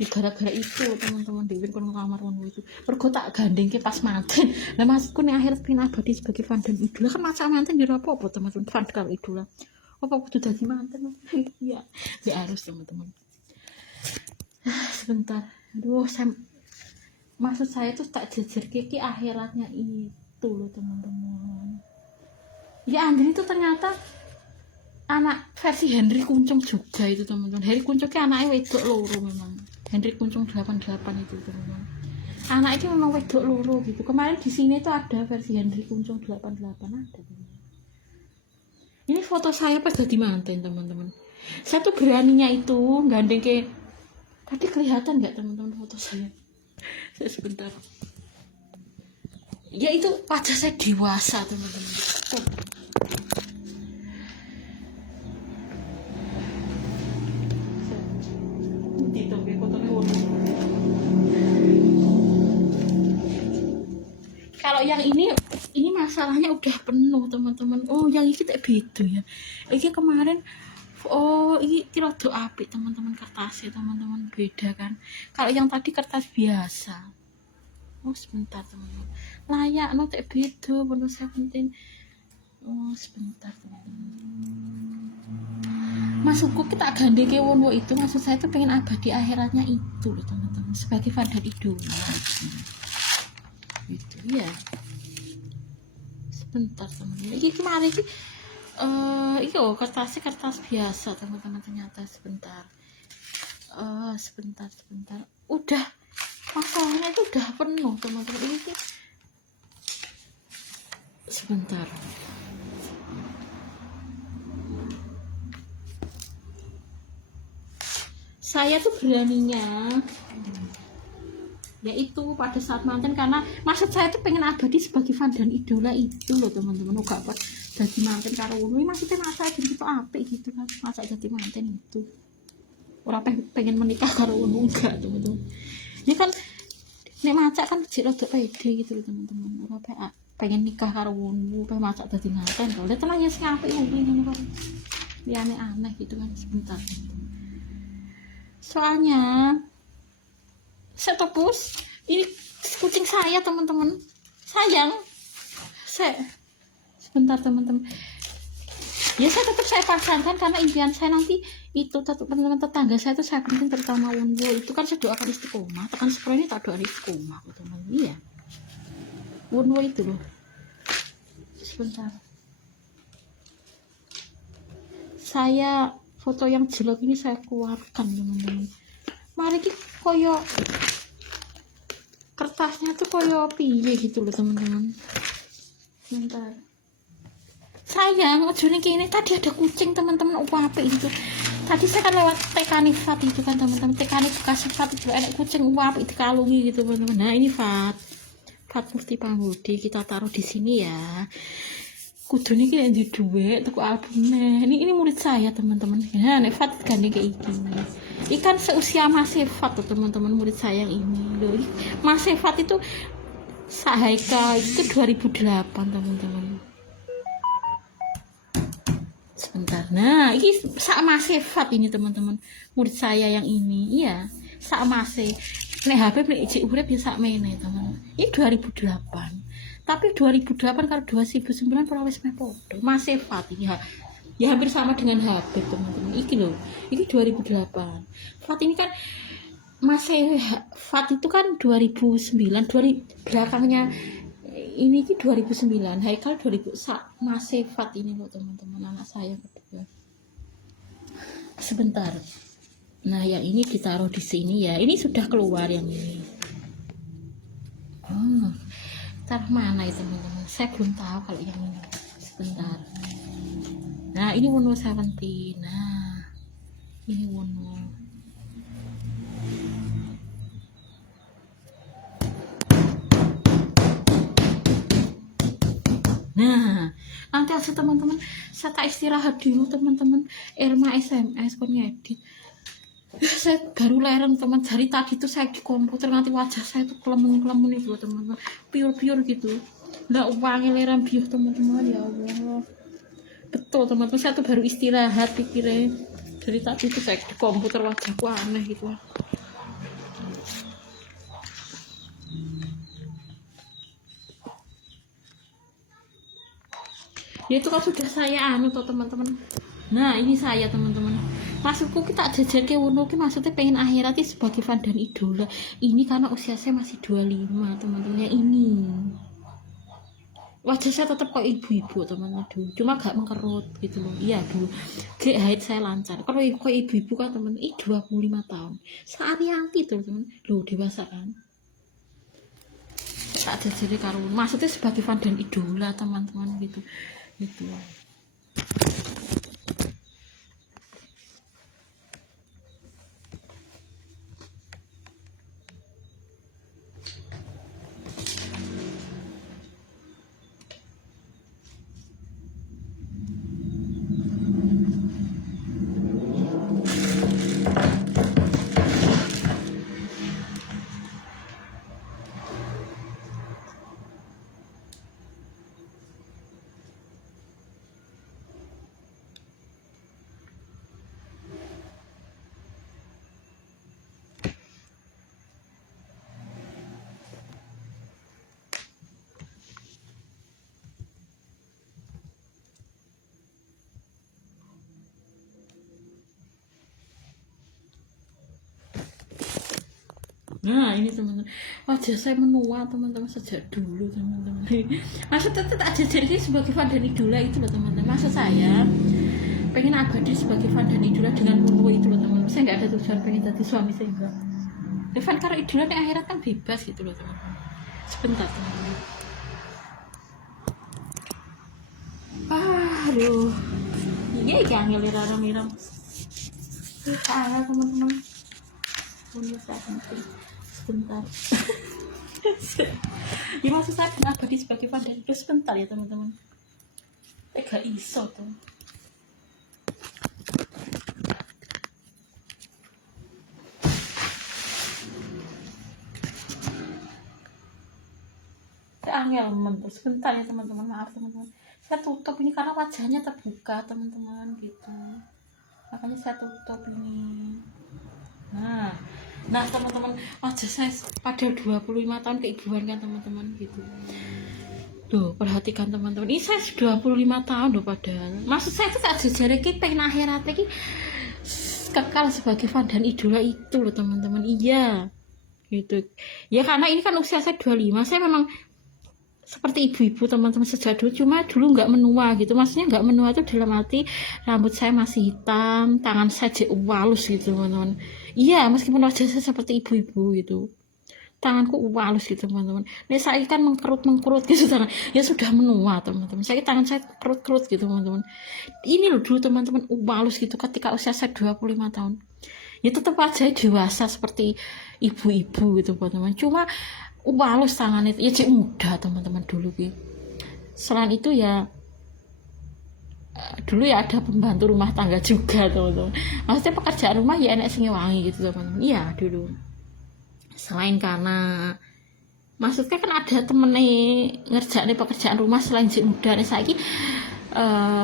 ya gara-gara itu teman-teman Dewi kan ngelamar Wono itu mergo tak gandeng ke pas manten. Nah maksudku nih akhirnya pengen abadi sebagai fan dan idola kan macam manten jadi apa teman-teman, fan kalau idola apa kudu dadi manten. Iya, nggak harus teman-teman. Sebentar, aduh, maksud saya tuh tak jejer kiki akhiratnya itu loh teman-teman. Ya Andri itu ternyata anak versi Henry Kuncung juga itu teman-teman. Henry Kuncung ki anaknya wedok loro memang. Henry Kuncung 88 itu teman-teman. Anak itu memang wedok loro gitu. Kemarin di sini tuh ada versi Henry Kuncung 88 ada teman. Ini foto saya pas jadi manten teman-teman. Saya tuh beraninya itu gandeng ke. Tadi kelihatan nggak teman-teman foto saya? Saya sebentar. Ya itu wajah saya dewasa teman-teman. Kalau yang ini masalahnya udah penuh teman-teman. Oh yang ini tak beda ya. Ini kemarin ini rada apik teman-teman kertasnya teman-teman, beda kan. Kalau yang tadi kertas biasa. Oh sebentar teman-teman. Layak no tak beda penuh 17. Oh sebentar teman-teman. Maksudku kita gandeng ke Wonwo itu, maksud saya itu pengen abadi akhiratnya itu loh teman-teman, sebagai fadil idola gitu ya. Sebentar teman-teman, ini kemarin ini kertasnya kertas biasa teman-teman, ternyata sebentar udah masalahnya itu udah penuh teman-teman. Ini sebentar, saya tuh beraninya yaitu pada saat manten, karena maksud saya tuh pengen abadi sebagai fan dan idola itu loh teman-teman. Udah apa jadi manten karo ini maksudnya masa gitu apik gitu kan, masa jadi manten itu orang pengen menikah karo ini enggak teman-teman. Ini kan nek macak kan jek rada pede gitu loh teman-teman, orang pengen nikah karo ini pengen macak jadi manten kalau lihat tenang ya sing apik ngene kok ya aneh gitu kan. Sebentar soalnya saya tebus ini kucing saya teman-teman, sayang sebentar teman-teman ya, saya pasangkan karena impian saya nanti itu teman-teman tetangga saya itu saya penting, terutama Wonwo itu kan saya doakan istiqomah, tekan sekolah ini tak doakan istiqomah teman-teman. Iya Wonwo itu loh. Sebentar, saya foto yang jelek ini saya keluarkan teman-teman. Mari kita koyo kertasnya tuh koyo piye gitu loh teman-teman. Bentar, sayang ojo nih ini tadi ada kucing teman-teman. Apa itu tadi saya kan lewat tekanifat itu kan teman-teman, bekas Fat itu ada kucing itu kalungi gitu teman-teman. Nah ini Fat Murti Pambudi kita taruh di sini ya. Kudu nih kayak di duit tuku albumnya. Ini murid saya teman-teman. Nah nek Fat gandeng kayak ini ikan seusia Mas Fat tuh teman-teman, murid saya yang ini loh. Mas Fat itu Sahaika itu 2008 teman-teman. Sebentar, nah ini sama Fat ini teman-teman, murid saya yang ini. Iya sama nek HP nek ijik urip biasa main teman. Ini 2008 tapi 2008 kalau 2009 pernah wis meh podo. Mas Fat ini ya hampir sama dengan HP teman-teman. Iki loh, ini 2008. Fat ini kan Mas Fat itu kan 2009, belakangnya ini 2009, Haikal 2000. Mas Fat ini loh teman-teman, anak saya kedua. Sebentar, nah yang ini ditaruh di sini ya, ini sudah keluar yang ini. Taruh mana ya teman-teman, saya belum tahu kalau yang ini. Sebentar, nah ini Wonwo 17. Nah ini Wonwo. Nah nanti aja teman-teman, saya tak istirahat dulu teman-teman. Irma SMS kok ngedit, saya baru lereng teman. Dari tadi tuh saya di komputer nanti wajah saya tuh kelemun itu teman-teman, piur gitu. Nggak wangi lereng biuh teman-teman. Ya Allah betul teman-teman, saya tuh baru istirahat pikirnya. Dari tadi tuh saya di komputer wajahku aneh gitu. Ya itu kan sudah saya tuh teman-teman. Nah ini saya teman-teman, maksudku kita jajar ke Wonwo ki maksudnya pengen akhiratnya sebagai fan dan idola. Ini karena usia saya masih 25 teman-teman. Ya ini wajah saya tetap kok ibu-ibu teman-teman dulu, cuma gak mengkerut gitu loh. Iya dulu haid saya lancar. Kalau kok ibu-ibu kan teman, 25 tahun Saarianti tuh teman, loh dewasa kan. Tak jajar karo maksudnya sebagai fan dan idola teman-teman gitu. Nah ini teman-teman, wajah saya menua teman-teman sejak dulu teman-teman. Maksudnya tak jadi sebagai fan dan idola itu loh teman-teman. Maksud saya pengen abadi sebagai fan dan idola dengan menua itu loh teman-teman. Saya nggak ada tujuan pengen jadi suami saya enggak. Fan karena idola di akhirat kan bebas gitu loh teman-teman. Sebentar teman-teman. Aduh, iya jangan ngelirang-ngelirang. Salah teman-teman. Punya saya penting. Sebentar. Ya maksud saya dengan abadi sebagai fan dan idola sebentar ya teman-teman. Gak iso tuh. Angel mentus sebentar ya teman-teman, maaf teman-teman, saya tutup ini karena wajahnya terbuka teman-teman gitu, makanya saya tutup ini. Nah teman-teman, wajah saya pada 25 tahun keibuan kan teman-teman gitu. Tuh perhatikan teman-teman, ini saya 25 tahun loh padahal. Maksud saya itu tak jajare ki pengen akhirat ki kekal sebagai fan dan idola itu loh teman-teman. Iya gitu ya, karena ini kan usia saya 25, saya memang seperti ibu-ibu teman-teman sejak dulu, cuma dulu nggak menua gitu. Maksudnya nggak menua itu dalam arti rambut saya masih hitam, tangan saya walus gitu teman-teman. Iya, meskipun wajah saya seperti ibu-ibu gitu, tanganku walus gitu teman-teman. Nih saya kan mengkerut gitu tangan, ya sudah menua teman-teman. Saya tangan saya kerut-kerut gitu teman-teman. Ini loh dulu teman-teman walus gitu ketika usia saya 25 tahun. Ya tetap aja dewasa seperti ibu-ibu gitu teman-teman. Cuma walus tangan itu ya cek muda teman-teman dulu gitu. Selain itu ya dulu ya ada pembantu rumah tangga juga teman-teman. Maksudnya pekerjaan rumah ya enak sing wangi gitu teman-teman. Iya dulu. Selain karena maksudnya kan ada temennya ngerjain pekerjaan rumah selain cek muda nih saiki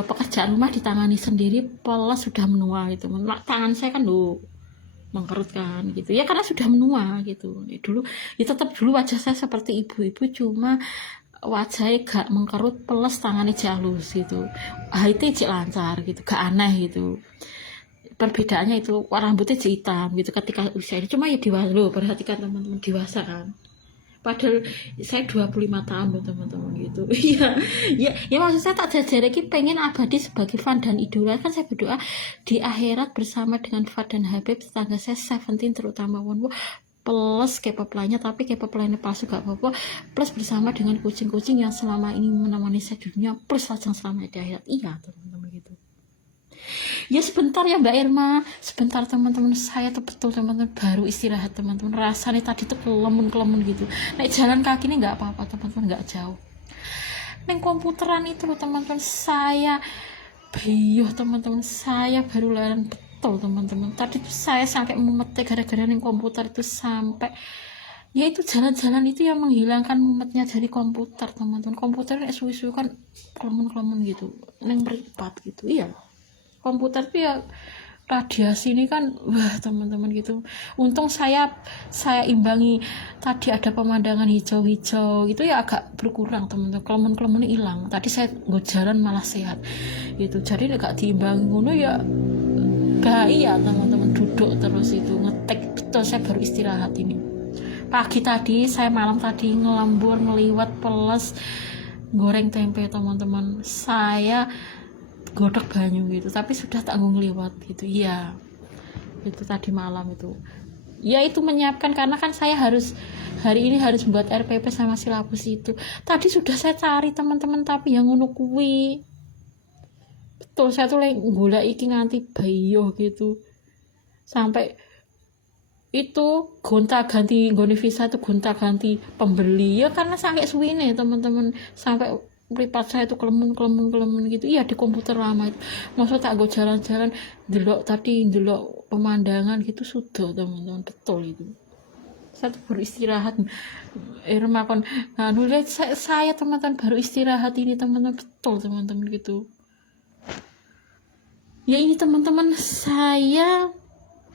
pekerjaan rumah ditangani sendiri pola sudah menua gitu. Tangan saya kan loh mengkerut kan gitu ya karena sudah menua gitu. Dulu ya tetap dulu wajah saya seperti ibu-ibu, cuma wajahnya gak mengkerut plus tangannya halus gitu. Itu cek lancar gitu, gak aneh gitu. Perbedaannya itu rambutnya hitam gitu ketika usia ini. Cuma ya dewasa loh, perhatikan teman-teman, dewasa kan. Padahal saya 25 tahun loh teman-teman gitu. ya maksud saya tak jajare ki pengen abadi sebagai fan dan idola kan. Saya berdoa di akhirat bersama dengan Fad dan Habib tetangga saya 17 terutama Wonwo plus K-pop lainnya, tapi K-pop lainnya palsu gak apa-apa, plus bersama dengan kucing-kucing yang selama ini menemani saya di dunia, plus lajeng selama di akhirat. Iya teman-teman gitu. Ya sebentar ya Mbak Irma, sebentar teman-teman, saya tuh betul teman-teman baru istirahat teman-teman, rasanya tadi tuh kelemun gitu. Naik jalan kaki ini nggak apa-apa teman-teman, nggak jauh. Neng komputeran itu loh teman-teman, saya beyuh teman-teman, saya baru laran betul teman-teman. Tadi tuh saya sampai memetik gara-gara neng komputer itu sampai ya itu jalan-jalan itu yang menghilangkan mumetnya dari komputer teman-teman. Komputer suwi-suwi kan kelemun-kelemun gitu, neng meripat gitu. Iya. Komputer tuh ya radiasi ini kan wah teman-teman gitu. Untung saya imbangi tadi ada pemandangan hijau-hijau itu ya agak berkurang teman-teman, kelemun-kelemun hilang. Tadi saya nggak jalan malah sehat gitu, jadi agak diimbangi ngono ya bahaya teman-teman, duduk terus itu ngetek. Betul saya baru istirahat ini pagi tadi, saya malam tadi ngelambur ngeliwat peles goreng tempe teman-teman, saya godok banyu gitu, tapi sudah tak ngliwat gitu. Iya itu tadi malam itu ya, itu menyiapkan karena kan saya harus hari ini harus buat RPP sama silabus itu. Tadi sudah saya cari teman-teman, tapi yang ngono kuwi betul saya tuh lagi golek iki nganti bayo gitu, sampai itu gonta-ganti nggone visa itu gonta-ganti pembeli ya karena sampai suwine teman-teman, sampai meripat saya itu kelemun gitu. Iya di komputer lama itu, maksud tak gue jalan-jalan delok tadi delok pemandangan gitu sudah teman-teman, betul itu. Saya tuh baru istirahat Irma kon nulis saya teman-teman baru istirahat ini teman-teman, betul teman-teman gitu. Ya ini teman-teman, saya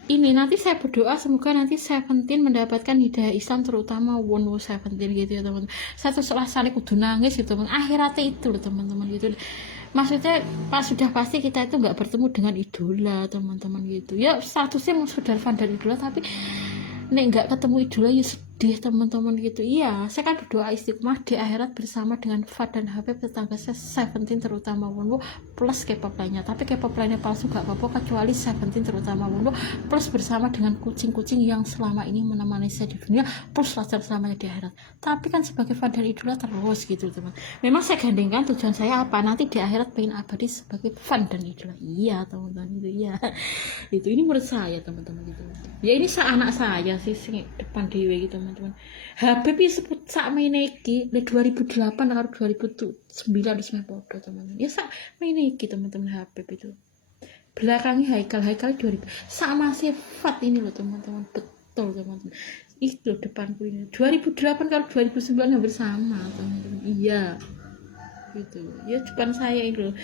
ini nanti saya berdoa semoga nanti 17 mendapatkan hidayah Islam, terutama Wonwo 17 gitu ya teman-teman. Saya tuh saling kudu nangis gitu teman, akhiratnya itu loh teman-teman gitu. Maksudnya pas sudah pasti kita itu nggak bertemu dengan idola teman-teman gitu ya, statusnya mau sudah fan dan idola, tapi nek nggak ketemu idola ya sedih teman-teman gitu. Iya, saya kan berdoa istiqomah di akhirat bersama dengan Fat dan Habib tetangga saya Seventeen terutama Wonwo plus K-pop lainnya. Tapi K-pop lainnya palsu gak apa-apa kecuali Seventeen terutama Wonwo plus bersama dengan kucing-kucing yang selama ini menemani saya di dunia plus lajar selamanya di akhirat. Tapi kan sebagai fan dan idola terus gitu teman. Memang saya gandengkan tujuan saya apa, nanti di akhirat pengen abadi sebagai fan dan idola. Iya teman-teman itu iya. Itu ini menurut saya teman-teman gitu. Ya ini anak saya sih depan dewe gitu teman-teman. Habib ya sebut sak meneki 2008 karo 2009 wis meh padha teman-teman. Ya sak meneki teman-teman Habib itu. Belakangnya Haikal 2000. Sama sifat ini loh teman-teman. Betul teman-teman. Itu depanku ini. 2008 karo 2009 hampir sama teman-teman. Iya. Gitu. Ya depan saya itu loh.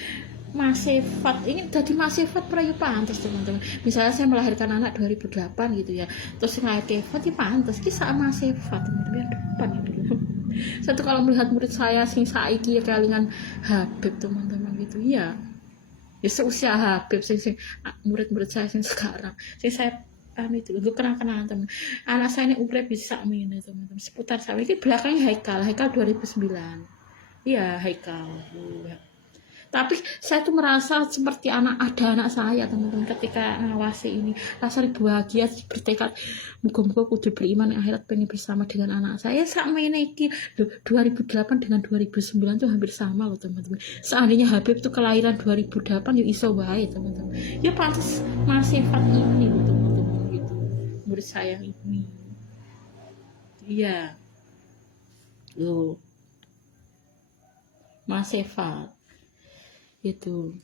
Masifat ini jadi masifat prayu pantas teman-teman. Misalnya saya melahirkan anak 2008 gitu ya, terus ngelahir Fat ya pantas kisah masifat teman-teman depan itu. Satu kalau melihat murid saya sing saiki ya kelingan Habib teman-teman gitu ya. Ya seusia Habib sing murid-murid saya sing sekarang. Sing saya itu gue kenal-kenalan teman. Anak saya ini urip bisa mene teman-teman. Seputar saya ini belakangnya Haikal 2009. Iya Haikal. Tapi saya tuh merasa seperti ada anak saya teman-teman ketika ngawasi ini, rasa bahagia bertekad muga-muga kudu beriman akhirat pengen bersama dengan anak saya. Sama ini 2008 dengan 2009 tuh hampir sama loh teman-teman. Seandainya Habib tuh kelahiran 2008 ya iso wae teman-teman. Ya pantas masifat ini loh teman-teman gitu. Menurut saya ini. Iya. Loh. Masifat itu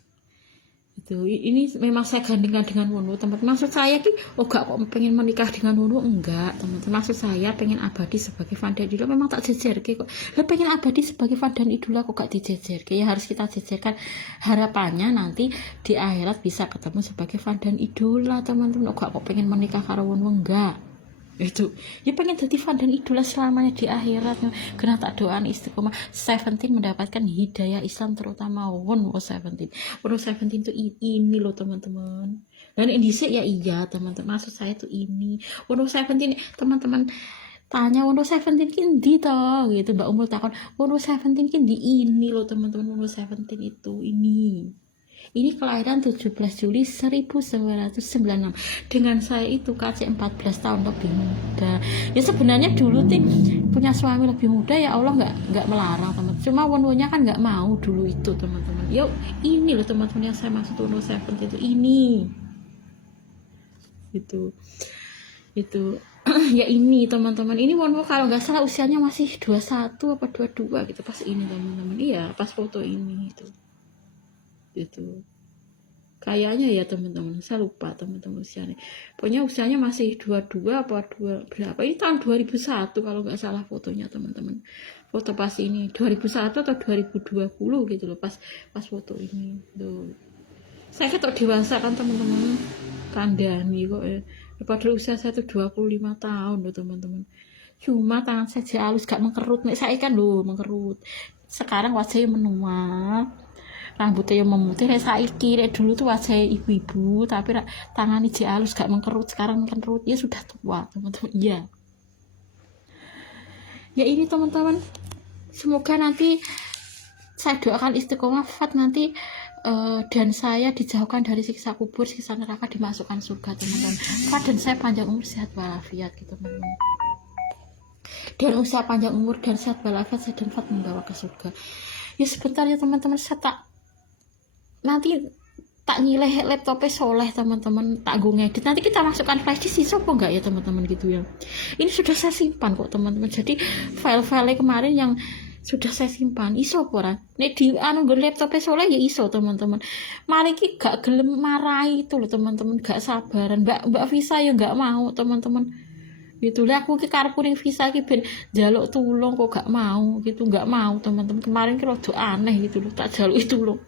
ini memang saya gandengkan dengan Wonwo teman-teman. Maksud saya ki gak kok pengen menikah dengan Wonwo enggak teman-teman. Maksud saya pengen abadi sebagai fan dan idola memang tak jejerke kok. Lah pengen abadi sebagai fan dan idola kok gak dijejerke. Ya harus kita jejerkan harapannya nanti di akhirat bisa ketemu sebagai fan dan idola teman-teman. Gak kok pengen menikah karo Wonwo enggak. Itu ya pengen jadi fan dan idola selamanya di akhirat. Karena tak doaan istiqomah Seventeen mendapatkan hidayah Islam terutama Wonwo Seventeen itu ini loh teman-teman. Dan indisik ya iya teman-teman, maksud saya tuh ini Wonwo Seventeen teman-teman tanya Wonwo Seventeen kindi toh gitu. Mbak Umul takon Wonwo Seventeen kindi ini loh teman-teman. Wonwo Seventeen itu ini kelahiran 17 Juli 1996. Dengan saya itu KC 14 tahun lebih muda. Ya sebenarnya dulu punya suami lebih muda ya Allah nggak melarang teman. Cuma Wonwonya kan nggak mau dulu itu teman-teman. Yo ini loh teman-teman yang saya maksud Wonwo Seventeen itu ini. Itu ya ini teman-teman. Ini Wonwo kalau nggak salah usianya masih 21 apa 22 gitu pas ini teman-teman. Iya pas foto ini itu kayaknya ya teman-teman, saya lupa teman-teman usianya. Pokoknya usianya masih 22 apa 2 berapa. Ini tahun 2001 kalau nggak salah fotonya teman-teman. Foto pas ini 2001 atau 2020 gitu loh pas foto ini tuh. Saya ketok dewasa kan teman-teman. Kandani kok ya. Padahal usia saya tuh 25 tahun loh teman-teman. Cuma tangan saya halus gak mengkerut. Nek saya kan loh mengkerut. Sekarang wajahnya menua. Rambutnya yang memutih saiki dulu tuh wajah ibu-ibu tapi tangan ini halus gak mengkerut. Sekarang mengkerut ya sudah tua teman-teman. Iya ya ini teman-teman, semoga nanti saya doakan istiqomah Fat nanti dan saya dijauhkan dari siksa kubur, siksa neraka, dimasukkan surga teman-teman. Fat dan saya panjang umur sehat walafiat gitu teman-teman. Dan usia panjang umur dan sehat walafiat saya dan Fat membawa ke surga. Ya sebentar ya teman-teman, saya nanti tak nyileh laptopnya soleh teman-teman, tak gue ngedit. Nanti kita masukkan flash disk sisa apa enggak ya teman-teman gitu ya. Ini sudah saya simpan kok teman-teman. Jadi file-file kemarin yang sudah saya simpan iso apa nek di gue laptopnya soleh ya iso teman-teman. Mari ki gak gelem marahi itu loh teman-teman, gak sabaran. Mbak Visa ya gak mau teman-teman. Gitu lah aku ki karepku ning Visa ki ben njaluk tulung kok gak mau gitu, gak mau teman-teman. Kemarin ki rada aneh gitu loh, tak jaluk tulung.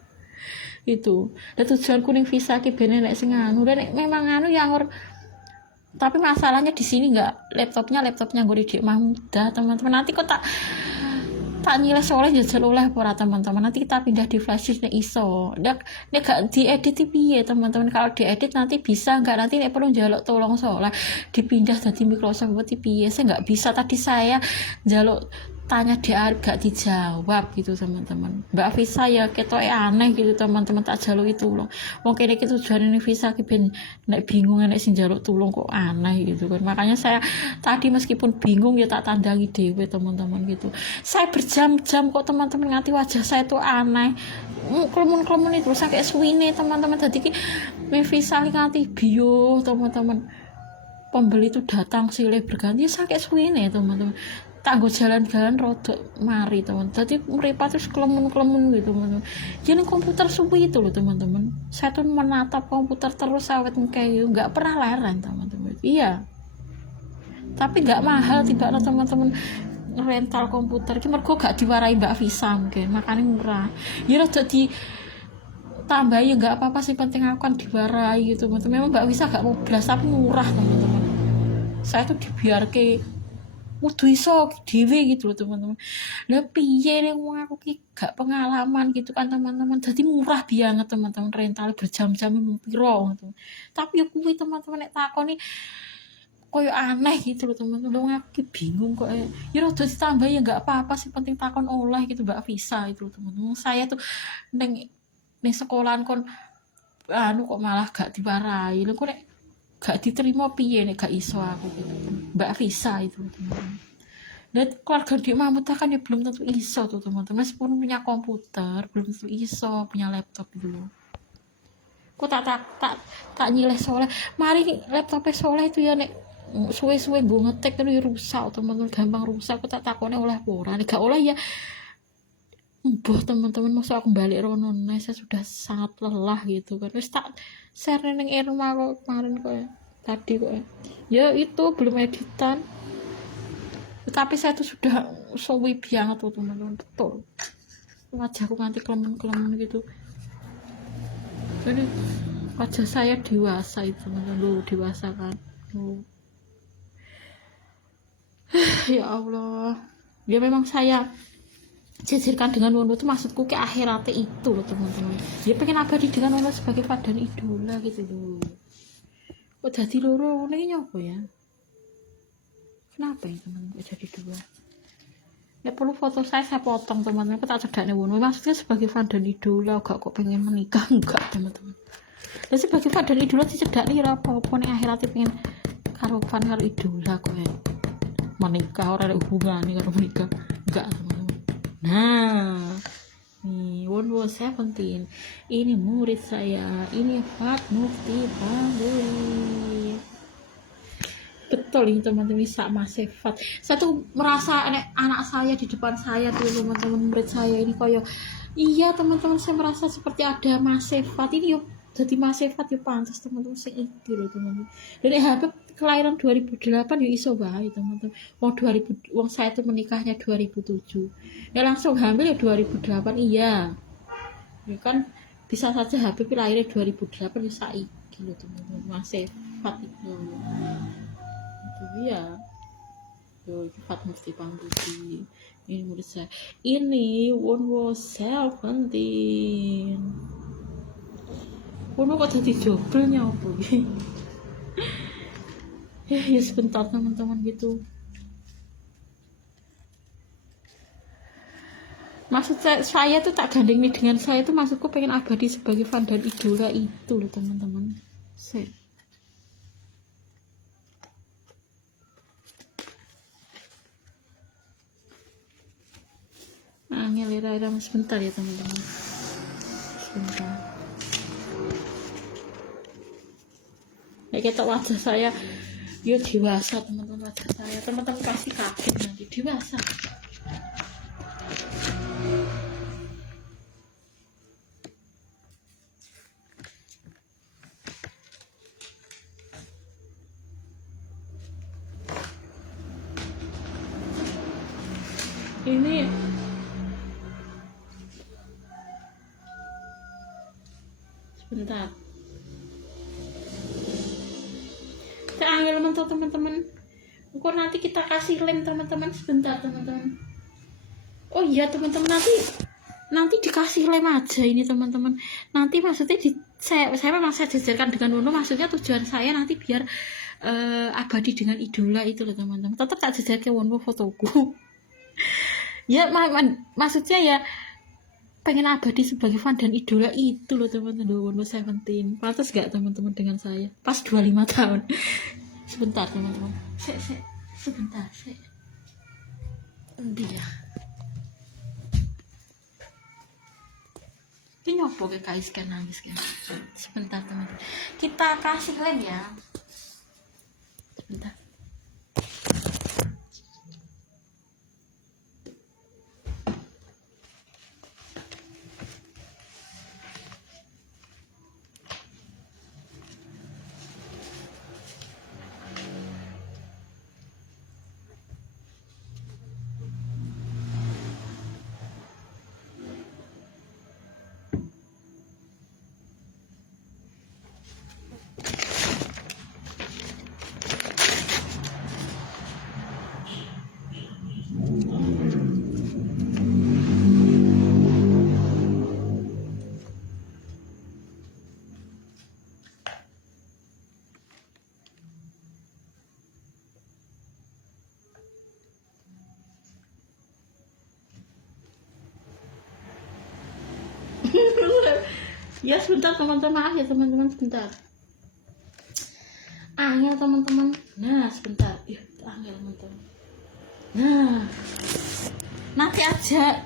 Itu dan tujuan kuning Visa ki ben nek sing anu dan memang anu yang tapi masalahnya di sini nggak laptopnya gue di Dik Mahmuda teman-teman. Nanti kok tak tak nilai soleh jajal oleh para teman-teman. Nanti kita pindah di flash disk nek iso. Nek gak diedit piye teman-teman? Kalau diedit nanti bisa enggak, nanti nek perlu njaluk tolong soleh dipindah dari Microsoft Word piye? Saya enggak bisa, tadi saya njaluk tanya dia gak dijawab gitu teman-teman. Mbak Visa ya ketoke aneh gitu teman-teman, tak jaluk itu loh. Wong kene iki tujuane Visa ki ben nek bingung nek sing njaluk tulung kok aneh gitu kan. Makanya saya tadi meskipun bingung ya tak tandangi dewe teman-teman gitu. Saya berjam-jam kok teman-teman nganti wajah saya tuh aneh. Klemun-klemun itu sampai suwine teman-teman. Tadi ki Visa nganti bio teman-teman. Pembeli itu datang silih berganti sakit suwine teman-teman. Tanggo jalan-jalan rodok mari teman. Jadi mereka terus kelemun-kelemun gitu teman-teman. Jadi komputer suwi itu loh teman-teman. Saya tuh menatap komputer terus awet kayak nggak pernah leren teman-teman. Iya. Tapi nggak mahal tiba teman-teman rental komputer. Ki mergo gak diwarai Mbak Visa mungkin. Makanya murah. Ya rada di tambah ya nggak apa-apa sih, penting aku kan diwarai gitu teman-teman. Memang Mbak Visa gak mau belas tapi murah teman-teman. Saya tuh dibiarke kudu iso dhewe gitu loh teman-teman. Lah piye nek wong aku ki gak pengalaman gitu kan teman-teman. Jadi murah banget teman-teman, rental berjam-jam piro gitu. Tapi yo kuwi teman-teman nek takoni koyo aneh gitu loh teman-teman. Wong aku ki bingung kok ya rada ditambah ya gak apa-apa sih, penting takon oleh gitu Mbak Visa itu loh teman-teman. Saya tuh ning sekolahan kon anu kok malah gak diwarai. Lha kok nek gak diterima piye nek gak iso aku gitu. Mbak Visa itu teman-teman. Dan keluarga di Mahmud kan ya belum tentu iso tuh teman-teman. Meskipun punya komputer belum tentu iso, punya laptop gitu loh. Kok tak nyileh soleh. Mari laptopnya soleh itu ya nek suwe-suwe gue ngetek itu ya rusak teman-teman, gampang rusak. Kok tak takone oleh ora. Nek gak oleh ya mbuh teman-teman, masa aku balik rono saya sudah sangat lelah gitu kan. Terus tak share ning Irma kok kemarin kok tadi kok ya itu belum editan, tapi saya tuh sudah suwi banget tuh teman-teman, betul wajahku nanti kelemen-kelemen gitu. Jadi wajah saya dewasa itu teman-teman, lu dewasa kan lu. Ya Allah, ya memang saya jajirkan dengan Wono itu maksudku ke akhiratnya itu loh teman-teman. Dia pengen abadi dengan Wono sebagai padan idola gitu loh. Kok jadi loro ini apa ya? Kenapa ya teman-teman kok jadi dua? Ya perlu foto saya potong teman-teman. Aku tak cedaknya Wono. Maksudnya sebagai padan idola, gak kok pengen menikah enggak teman-teman. Dan sebagai padan idola dicedak nih apa-apa nih akhiratnya pengen karo idola kok ya. Menikah orang ada hubungannya karo menikah enggak teman-teman. Nah, nih One Was 17 ini murid saya, ini Fat Mufti Tamburi. Betul ini teman-teman, bisa Mas Fat. Saya tuh merasa anak saya di depan saya tuh teman-teman, murid saya ini koyo iya teman-teman, saya merasa seperti ada Mas Fat ini yuk. Jadi Mas Fat yuk pantas teman-teman, saya itu loh teman-teman. Dan Habib kelahiran 2008 yuk iso bae teman-teman. Wong saya tuh menikahnya 2007. Ya langsung hamil ya 2008 iya. Ya kan bisa saja Habib lahirnya 2008 ya saiki loh teman-teman. Mas Fat itu. Itu ya. Yo Fat mesti pambuti. Ini murid saya. Ini One Was 17. Kono kok jadi jogelnya apa gitu. Ya sebentar teman-teman gitu. Maksud saya tuh tak gandeng nih dengan saya tuh, maksudku pengen abadi sebagai fan dan idola itu loh teman-teman. Ngelera sebentar ya teman-teman. Sebentar. Ya kita wajah saya ya dewasa teman-teman, wajah saya teman-teman pasti kaget nanti dewasa. Ini sebentar. Angel teman-teman. Kok nanti kita kasih lem teman-teman, sebentar teman-teman. Oh iya teman-teman, nanti dikasih lem aja ini teman-teman. Nanti maksudnya saya memang saya jajarkan dengan Wono, maksudnya tujuan saya nanti biar abadi dengan idola itu loh teman-teman. Tetap tak jajarkan Wono fotoku. Ya maksudnya ya pengen abadi sebagai fan dan idola itu loh teman-teman. Wono Seventeen pantas gak teman-teman dengan saya pas 25 tahun. Sebentar teman-teman, sebentar dia ini nyopo ke kais kan nangis kan. Sebentar teman-teman, kita kasih lem ya, sebentar. Ya sebentar teman-teman, maaf ya teman-teman, sebentar. Angel teman-teman, nah sebentar, angel teman-teman. Nah nanti aja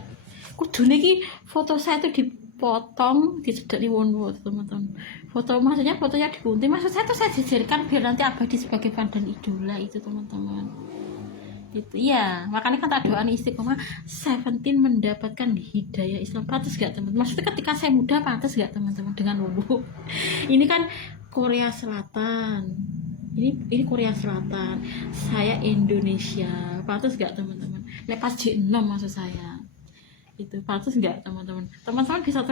kudune iki foto saya tuh dipotong, dicedak di Wono teman-teman. Foto maksudnya fotonya digunting, maksud saya tuh saya jajarkan biar nanti abadi sebagai fan dan idola itu teman-teman. Itu ya, makanya kan doaan istiqomah Seventeen mendapatkan hidayah Islam. Pantas gak teman-teman? Maksudnya ketika saya muda pantas gak teman-teman dengan Wono? Ini kan Korea Selatan, ini Korea Selatan, saya Indonesia, pantas gak teman-teman? Lepas J6 maksud saya itu pantas gak teman-teman? Teman-teman bisa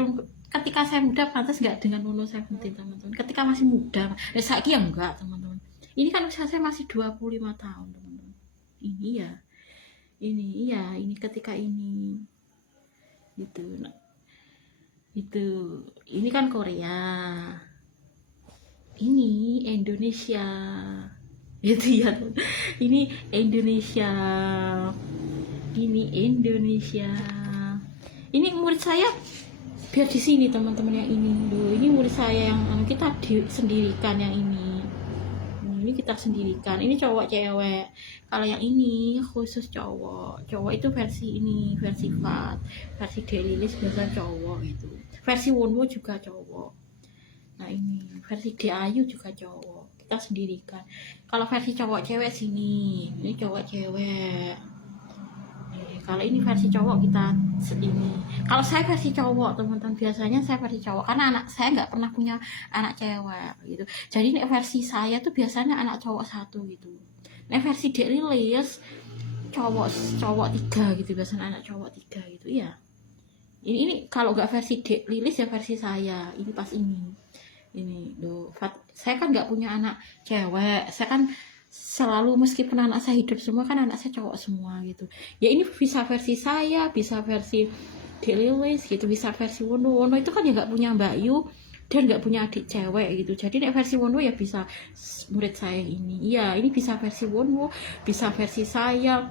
ketika saya muda pantas gak dengan Wono Seventeen teman-teman? Ketika masih muda, saya ya enggak teman-teman. Ini kan usia saya masih 25 tahun teman-teman. Ini ketika ini gitu. Nah, ini kan Korea, ini Indonesia itu ya, ini Indonesia, ini murid saya biar di sini teman-teman. Yang ini loh, ini murid saya yang kita sendirikan, yang ini kita sendirikan. Ini cowok cewek. Kalau yang ini khusus cowok itu versi ini, versi Fat, versi Delilis biasa cowok itu, versi Wono juga cowok. Nah ini versi Ayu juga cowok, kita sendirikan. Kalau versi cowok cewek sini, ini cowok cewek. Kalau ini versi cowok kita ini. Kalau saya versi cowok teman-teman, biasanya saya versi cowok karena anak saya nggak pernah punya anak cewek gitu. Jadi ini versi saya tuh biasanya anak cowok 1 gitu. Nah versi Delilis cowok 3 gitu, biasanya anak cowok 3 gitu ya. Ini kalau nggak versi Delilis ya versi saya. Ini pas ini loh, saya kan nggak punya anak cewek, saya kan selalu, meskipun anak saya hidup semua kan anak saya cowok semua gitu ya. Ini bisa versi saya, bisa versi Delilis gitu, bisa versi Wono itu kan ya nggak punya Mbak Yu dan nggak punya adik cewek gitu. Jadi nek versi Wono ya bisa murid saya ini, iya ini bisa versi Wono, bisa versi saya,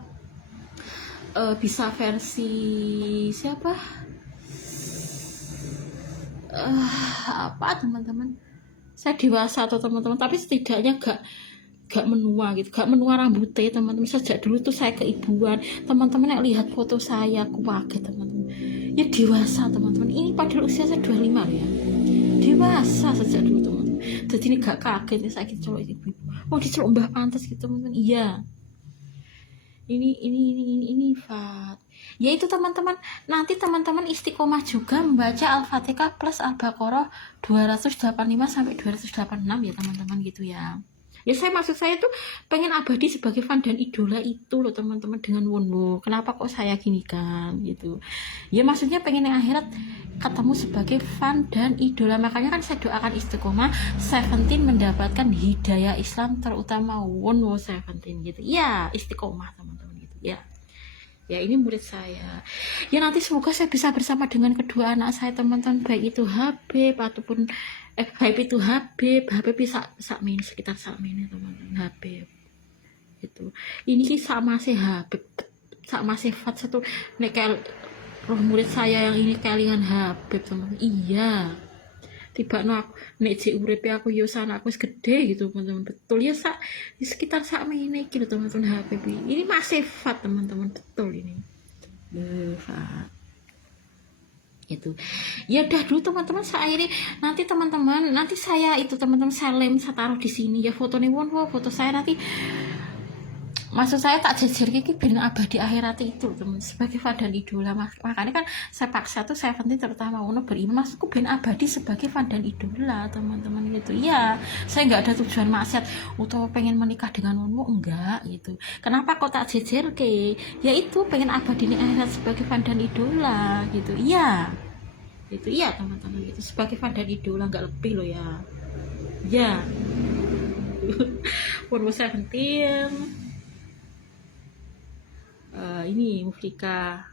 bisa versi siapa, apa teman-teman, saya dewasa atau teman-teman, tapi setidaknya gak menua gitu, gak menua rambutnya teman-teman. Sejak dulu tuh saya keibuan teman-teman. Yang lihat foto saya aku kaget teman-teman, ya dewasa teman-teman. Ini padahal usia saya 25 ya, dewasa sejak dulu teman-teman. Jadi ini gak kaget nih saya colok ibu-ibu mau dicolok mbah pantas gitu teman-teman. Iya ini Fat ya itu teman-teman. Nanti teman-teman istiqomah juga membaca Al-Fatihah plus Al-Baqarah 285 sampai 286 ya teman-teman gitu ya. Ya saya maksud saya tuh pengen abadi sebagai fan dan idola itu loh teman-teman dengan Wono. Kenapa kok saya gini kan gitu ya, maksudnya pengen yang akhirat ketemu sebagai fan dan idola. Makanya kan saya doakan istiqomah Seventeen mendapatkan hidayah Islam, terutama Wono Seventeen gitu ya, istiqomah teman-teman gitu ya. Ya ini murid saya. Ya nanti semoga saya bisa bersama dengan kedua anak saya teman-teman, baik itu Habib ataupun baik itu Habib bisa sekitar sak ini teman-teman, Habib itu. Ini sih sama sih Habib, sama sifat satu nek roh murid saya yang ini kelingan Habib teman-teman. Iya. Tiba no aku nek jek uripe aku yo anakku wis gede gitu teman-teman, betul ya di sekitar sak ini gitu teman-teman. Habib ini masih sifat teman-teman, betul ini Fat itu. Ya udah dulu teman-teman, saya ini nanti teman-teman, nanti saya itu teman-teman saya taruh di sini ya fotonya, foto saya nanti, maksud saya tak jejer kiki ben abadi akhirat itu teman, sebagai Fadhan idola. Makanya kan saya paksa tuh saya penting terutama ono beriman, maksudku ben abadi sebagai Fadhan idola teman-teman gitu. Iya, saya nggak ada tujuan maksiat atau pengen menikah dengan ono, enggak gitu. Kenapa kok tak jejer ke? Ya itu pengen abadi di akhirat sebagai Fadhan idola gitu. Iya, itu iya teman-teman gitu, sebagai Fadhan idola, nggak lebih loh ya. Ya, pun saya penting. Ini Muflika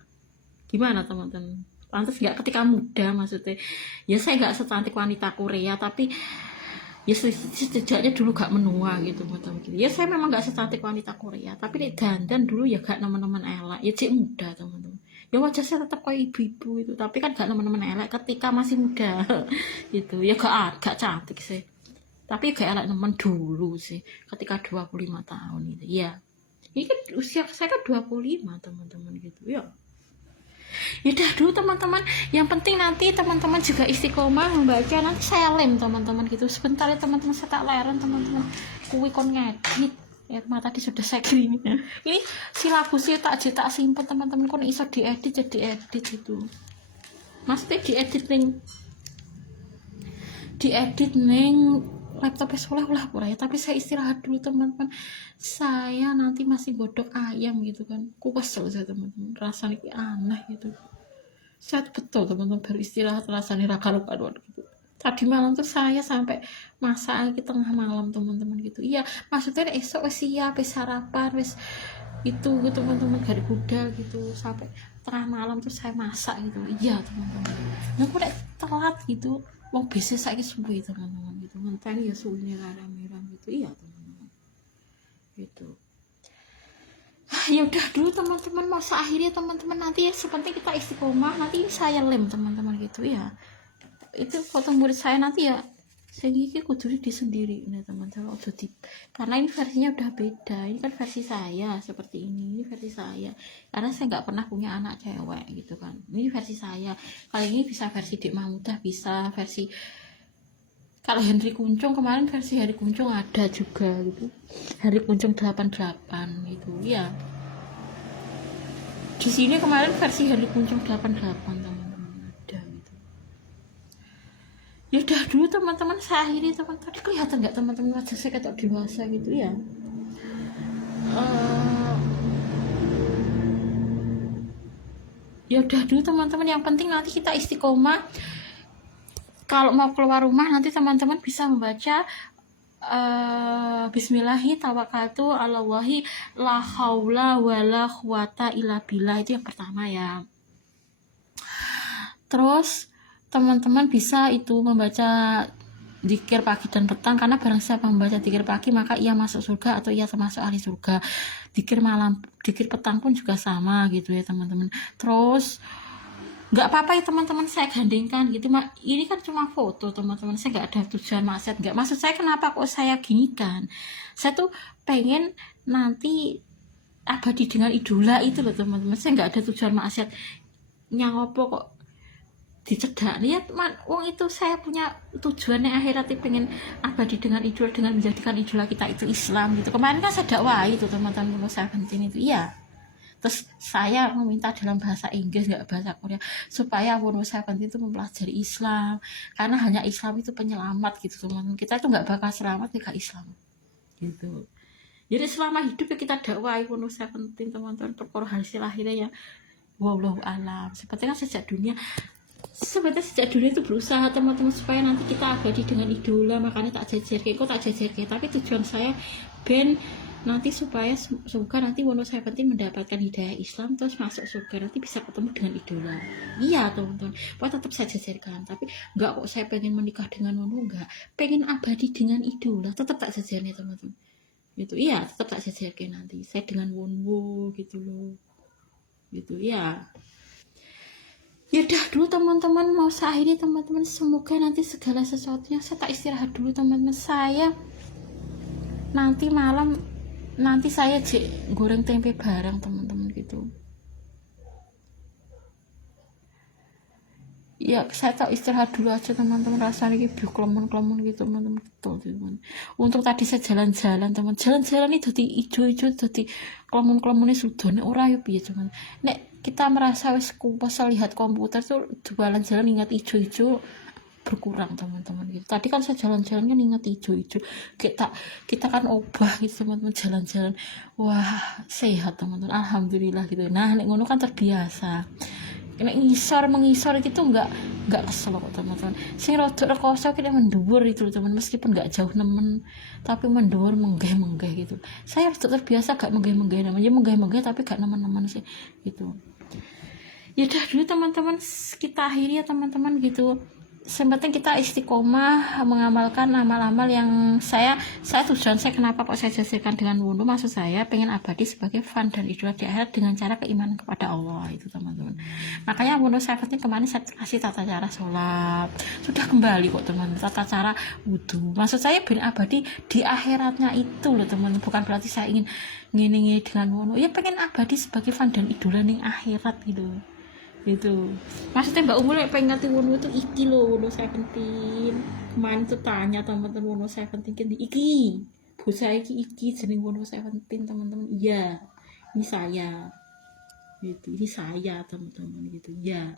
gimana teman-teman, pantas nggak ketika muda maksudnya? Ya saya nggak secantik wanita Korea, tapi ya setidaknya dulu gak menua gitu teman-teman gitu. Ya saya memang nggak secantik wanita Korea, tapi nih dandan dulu ya gak teman-teman elak, ya cik muda teman-teman. Ya wajah saya tetap kayak ibu-ibu itu, tapi kan gak teman-teman elak ketika masih muda gitu. Ya gak cantik sih, tapi gak elak teman dulu sih ketika 25 tahun itu ya. Ini kan usia saya kan 25 teman-teman gitu ya. Yaudah dulu teman-teman, yang penting nanti teman-teman juga istiqomah membaca. Nanti saya lem teman-teman gitu, sebentar ya teman-teman, saya tak leren teman-teman, kuwi kon ngedit ya, tadi sudah saya kirim ini silabusnya tak simpen teman-teman, kon iso diedit jadi edit gitu, maksudnya diedit neng laptopnya soleh lah ya. Tapi saya istirahat dulu teman-teman, saya nanti masih godok ayam gitu kan, kesel saya teman-teman, rasanya aneh gitu. Saya betul teman-teman baru istirahat rasanya raka-raka gitu. Tadi malam tuh saya sampai masak lagi tengah malam teman-teman gitu. Iya, maksudnya esok wis siap, wis sarapan, wis itu gitu teman-teman, gari budal gitu, sampai tengah malam tuh saya masak gitu. Iya teman-teman, nah aku telat gitu, mau biasa saya subuh teman-teman gitu, ngenteni ya suhunya merah gitu. Iya teman-teman gitu. Ya udah dulu teman-teman, masa akhirnya teman-teman nanti ya sepenting kita istiqomah, nanti saya lem teman-teman gitu ya. Itu foto murid saya nanti ya saya gigi kudu di sendiri nih teman-teman, karena ini versinya udah beda. Ini kan versi saya seperti ini versi saya, karena saya nggak pernah punya anak cewek gitu kan. Ini versi saya, kali ini bisa versi Dek Mahmudah, bisa versi kalau Henry Kuncung kemarin, versi Henry Kuncung ada juga gitu, Henry Kuncung 88 gitu ya. Di sini kemarin versi Henry Kuncung 88 teman-teman ada gitu. Ya udah dulu teman-teman, saya akhiri teman-teman. Tadi kelihatan nggak teman-teman wajah saya kayak dewasa gitu ya. Ya udah dulu teman-teman, yang penting nanti kita istiqomah. Kalau mau keluar rumah nanti teman-teman bisa membaca Bismillahi tawakkaltu ala Allahi la haula wala quwata illa billah, itu yang pertama ya. Terus teman-teman bisa itu membaca zikir pagi dan petang, karena barang siapa membaca zikir pagi maka ia masuk surga atau ia termasuk ahli surga. Zikir malam, zikir petang pun juga sama gitu ya teman-teman. Terus nggak apa-apa ya teman-teman, saya gandengkan gitu. Ini kan cuma foto teman-teman, saya nggak ada tujuan maksiat, nggak. Maksud saya kenapa kok saya gini kan, saya tuh pengen nanti abadi dengan idola itu loh teman-teman. Saya nggak ada tujuan maksiat nyangopo kok dicedak lihat wong itu. Saya punya tujuannya akhirat, pengen abadi dengan idola, dengan menjadikan idola kita itu Islam gitu. Kemarin kan saya dakwah itu teman-teman, saya penting itu iya. Terus saya meminta dalam bahasa Inggris, nggak bahasa Korea, supaya saya penting itu mempelajari Islam, karena hanya Islam itu penyelamat gitu teman-teman. Kita itu nggak bakal selamat jika Islam gitu. Jadi selama hidup ya kita dakwah saya penting teman-teman, perkara hasil akhirnya ya wallahu alam. Seperti kan sejak dunia itu berusaha teman-teman supaya nanti kita abadi dengan idola, makanya tak jajar kok tak jajar. Tapi tujuan saya ben nanti supaya semoga nanti Wono 70 mendapatkan hidayah Islam terus masuk surga, nanti bisa ketemu dengan idola. Iya teman-teman, pokoknya tetap saya jajarkan, tapi enggak kok saya pengen menikah dengan Wono, enggak, pengen abadi dengan idola, tetap tak jajarnya teman-teman gitu. Iya, tetap tak jajarkan nanti saya dengan Wono gitu loh, gitu ya. Ya udah dulu teman-teman, mau saya akhiri teman-teman, semoga nanti segala sesuatunya, saya tak istirahat dulu teman-teman. Saya nanti malam, nanti saya goreng tempe bareng teman-teman gitu ya. Saya tak istirahat dulu aja teman-teman, rasanya gitu klemen-klemen gitu teman-teman, betul teman. Untuk tadi saya jalan-jalan teman, jalan-jalan itu di ijo-ijo, jadi klemen-klemennya sudah nih orang ya piye cuman nek kita merasa wis kupas lihat komputer tuh jalan-jalan ingat ijo-ijo berkurang teman-teman gitu. Tadi kan saya jalan-jalan kan ingat ijo-ijo, kita kan obah gitu teman-teman, jalan-jalan wah sehat teman-teman, alhamdulillah gitu. Nah nek ngono kan terbiasa, nek mengisor gitu enggak kesel kok teman-teman. Sing rada rekoso kene mendhuwur itu teman, meskipun enggak jauh nemen tapi mendhuwur menggeh-menggeh gitu. Saya harus terbiasa gak menggeh-menggeh, namanya menggeh-menggeh tapi gak nemen-nemen sih gitu. Ya udah dulu teman-teman, kita akhiri ya teman-teman gitu. Penting kita istiqomah mengamalkan amal-amal yang saya tujuan saya kenapa kok saya jajarkan dengan wudhu, maksud saya pengen abadi sebagai fan dan idola di akhirat dengan cara keimanan kepada Allah itu teman-teman. Makanya wudhu 70 kemarin saya kasih tata cara sholat, sudah kembali kok teman, tata cara wudhu, maksud saya pengen abadi di akhiratnya itu loh teman, bukan berarti saya ingin ngini dengan wudhu, ya pengen abadi sebagai fan dan idola ning akhirat gitu. Gitu maksudnya Mbak Umul pengen ngerti Wono itu iki loh, Wono 70 kemarin tuh tanya teman-teman, Wono 70 kan di iki bocah iki jeneng Wono 70 teman-teman. Iya ini saya gitu, ini saya teman-teman gitu ya.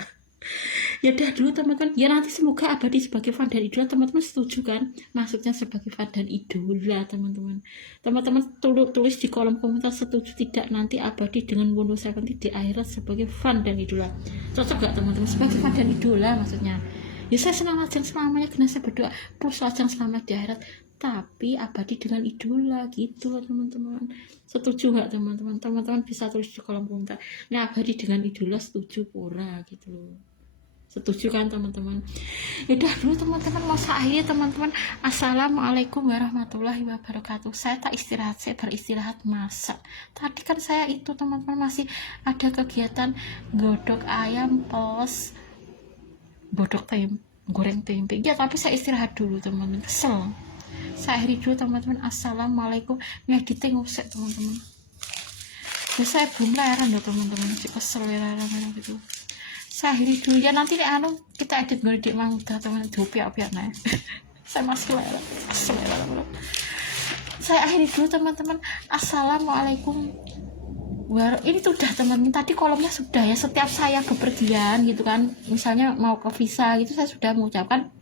Ya udah dulu teman-teman ya, nanti semoga abadi sebagai fan dan idola. Teman-teman setuju kan maksudnya sebagai fan dan idola teman-teman? Teman-teman tulis di kolom komentar setuju tidak nanti abadi dengan Wono 70 di akhirat sebagai fan dan idola. Cocok gak teman-teman sebagai fan dan idola maksudnya? Ya saya senang lajang selamanya, karena saya berdoa plus lajang selamat di akhirat tapi abadi dengan idola gitu loh teman-teman. Setuju nggak teman-teman? Teman-teman bisa tulis di kolom komentar, nah abadi dengan idola setuju pura gitu loh. Setuju kan teman-teman? Udah dulu teman-teman, mau akhirnya teman-teman. Assalamualaikum warahmatullahi wabarakatuh. Saya tak istirahat, saya beristirahat masak. Tadi kan saya itu teman-teman masih ada kegiatan godok ayam plus bodok goreng tempe ya, tapi saya istirahat dulu teman-teman, kesel. Saya akhiri dulu teman-teman. Assalamualaikum. Ngeditnya ngusik teman-teman ya, saya belum leren ya teman-teman, kesel leren gitu. Saya akhiri dulu ya, nanti kita edit gue di mangga teman, diupiak-upiak nah. Saya masih leren. Saya akhiri dulu teman-teman. Assalamualaikum. Ini tuh udah teman-teman, tadi kolomnya sudah ya, setiap saya bepergian gitu kan, misalnya mau ke visa gitu, saya sudah mengucapkan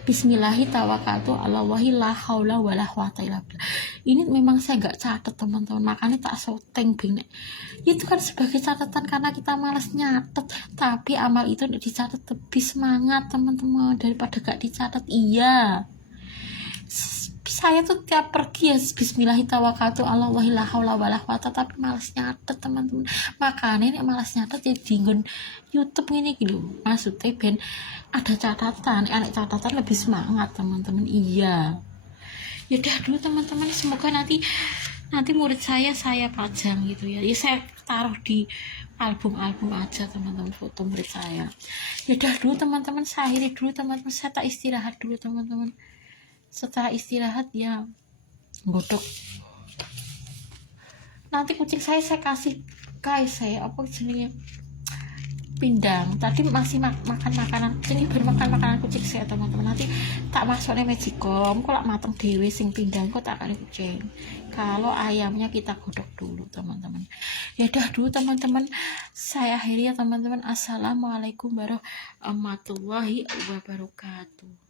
Bismillahirrahmanirrahim la haula wala quwata illa billah. Ini memang saya nggak catat teman-teman, makanya tak syuting bing. Itu kan sebagai catatan karena kita malas nyatet, tapi amal itu dicatat lebih semangat teman-teman daripada gak dicatat. Iya, saya tuh tiap pergi ya Bismillahirrahmanirrahim la haula wala quwata, tapi malas nyatet teman-teman. Makanya ini malas nyatet ya di YouTube ini gitu, maksudnya ben ada catatan, catatan lebih semangat teman-teman. Iya ya udah dulu teman-teman, semoga nanti murid saya pajang gitu ya, saya taruh di album aja teman-teman, foto murid saya. Ya udah dulu teman-teman, saya akhiri dulu teman-teman, saya tak istirahat dulu teman-teman. Setelah istirahat ya godok, nanti kucing saya kasih saya apa jenisnya pindang. Tadi masih makan makanan, ini bermakan makanan kucing saya teman-teman. Nanti tak masuknya magicom, kok mateng dewe sing pindang kok tak kali kucing. Kalau ayamnya kita godok dulu teman-teman. Ya udah dulu teman-teman, saya akhiri ya teman-teman. Assalamualaikum warahmatullahi wabarakatuh.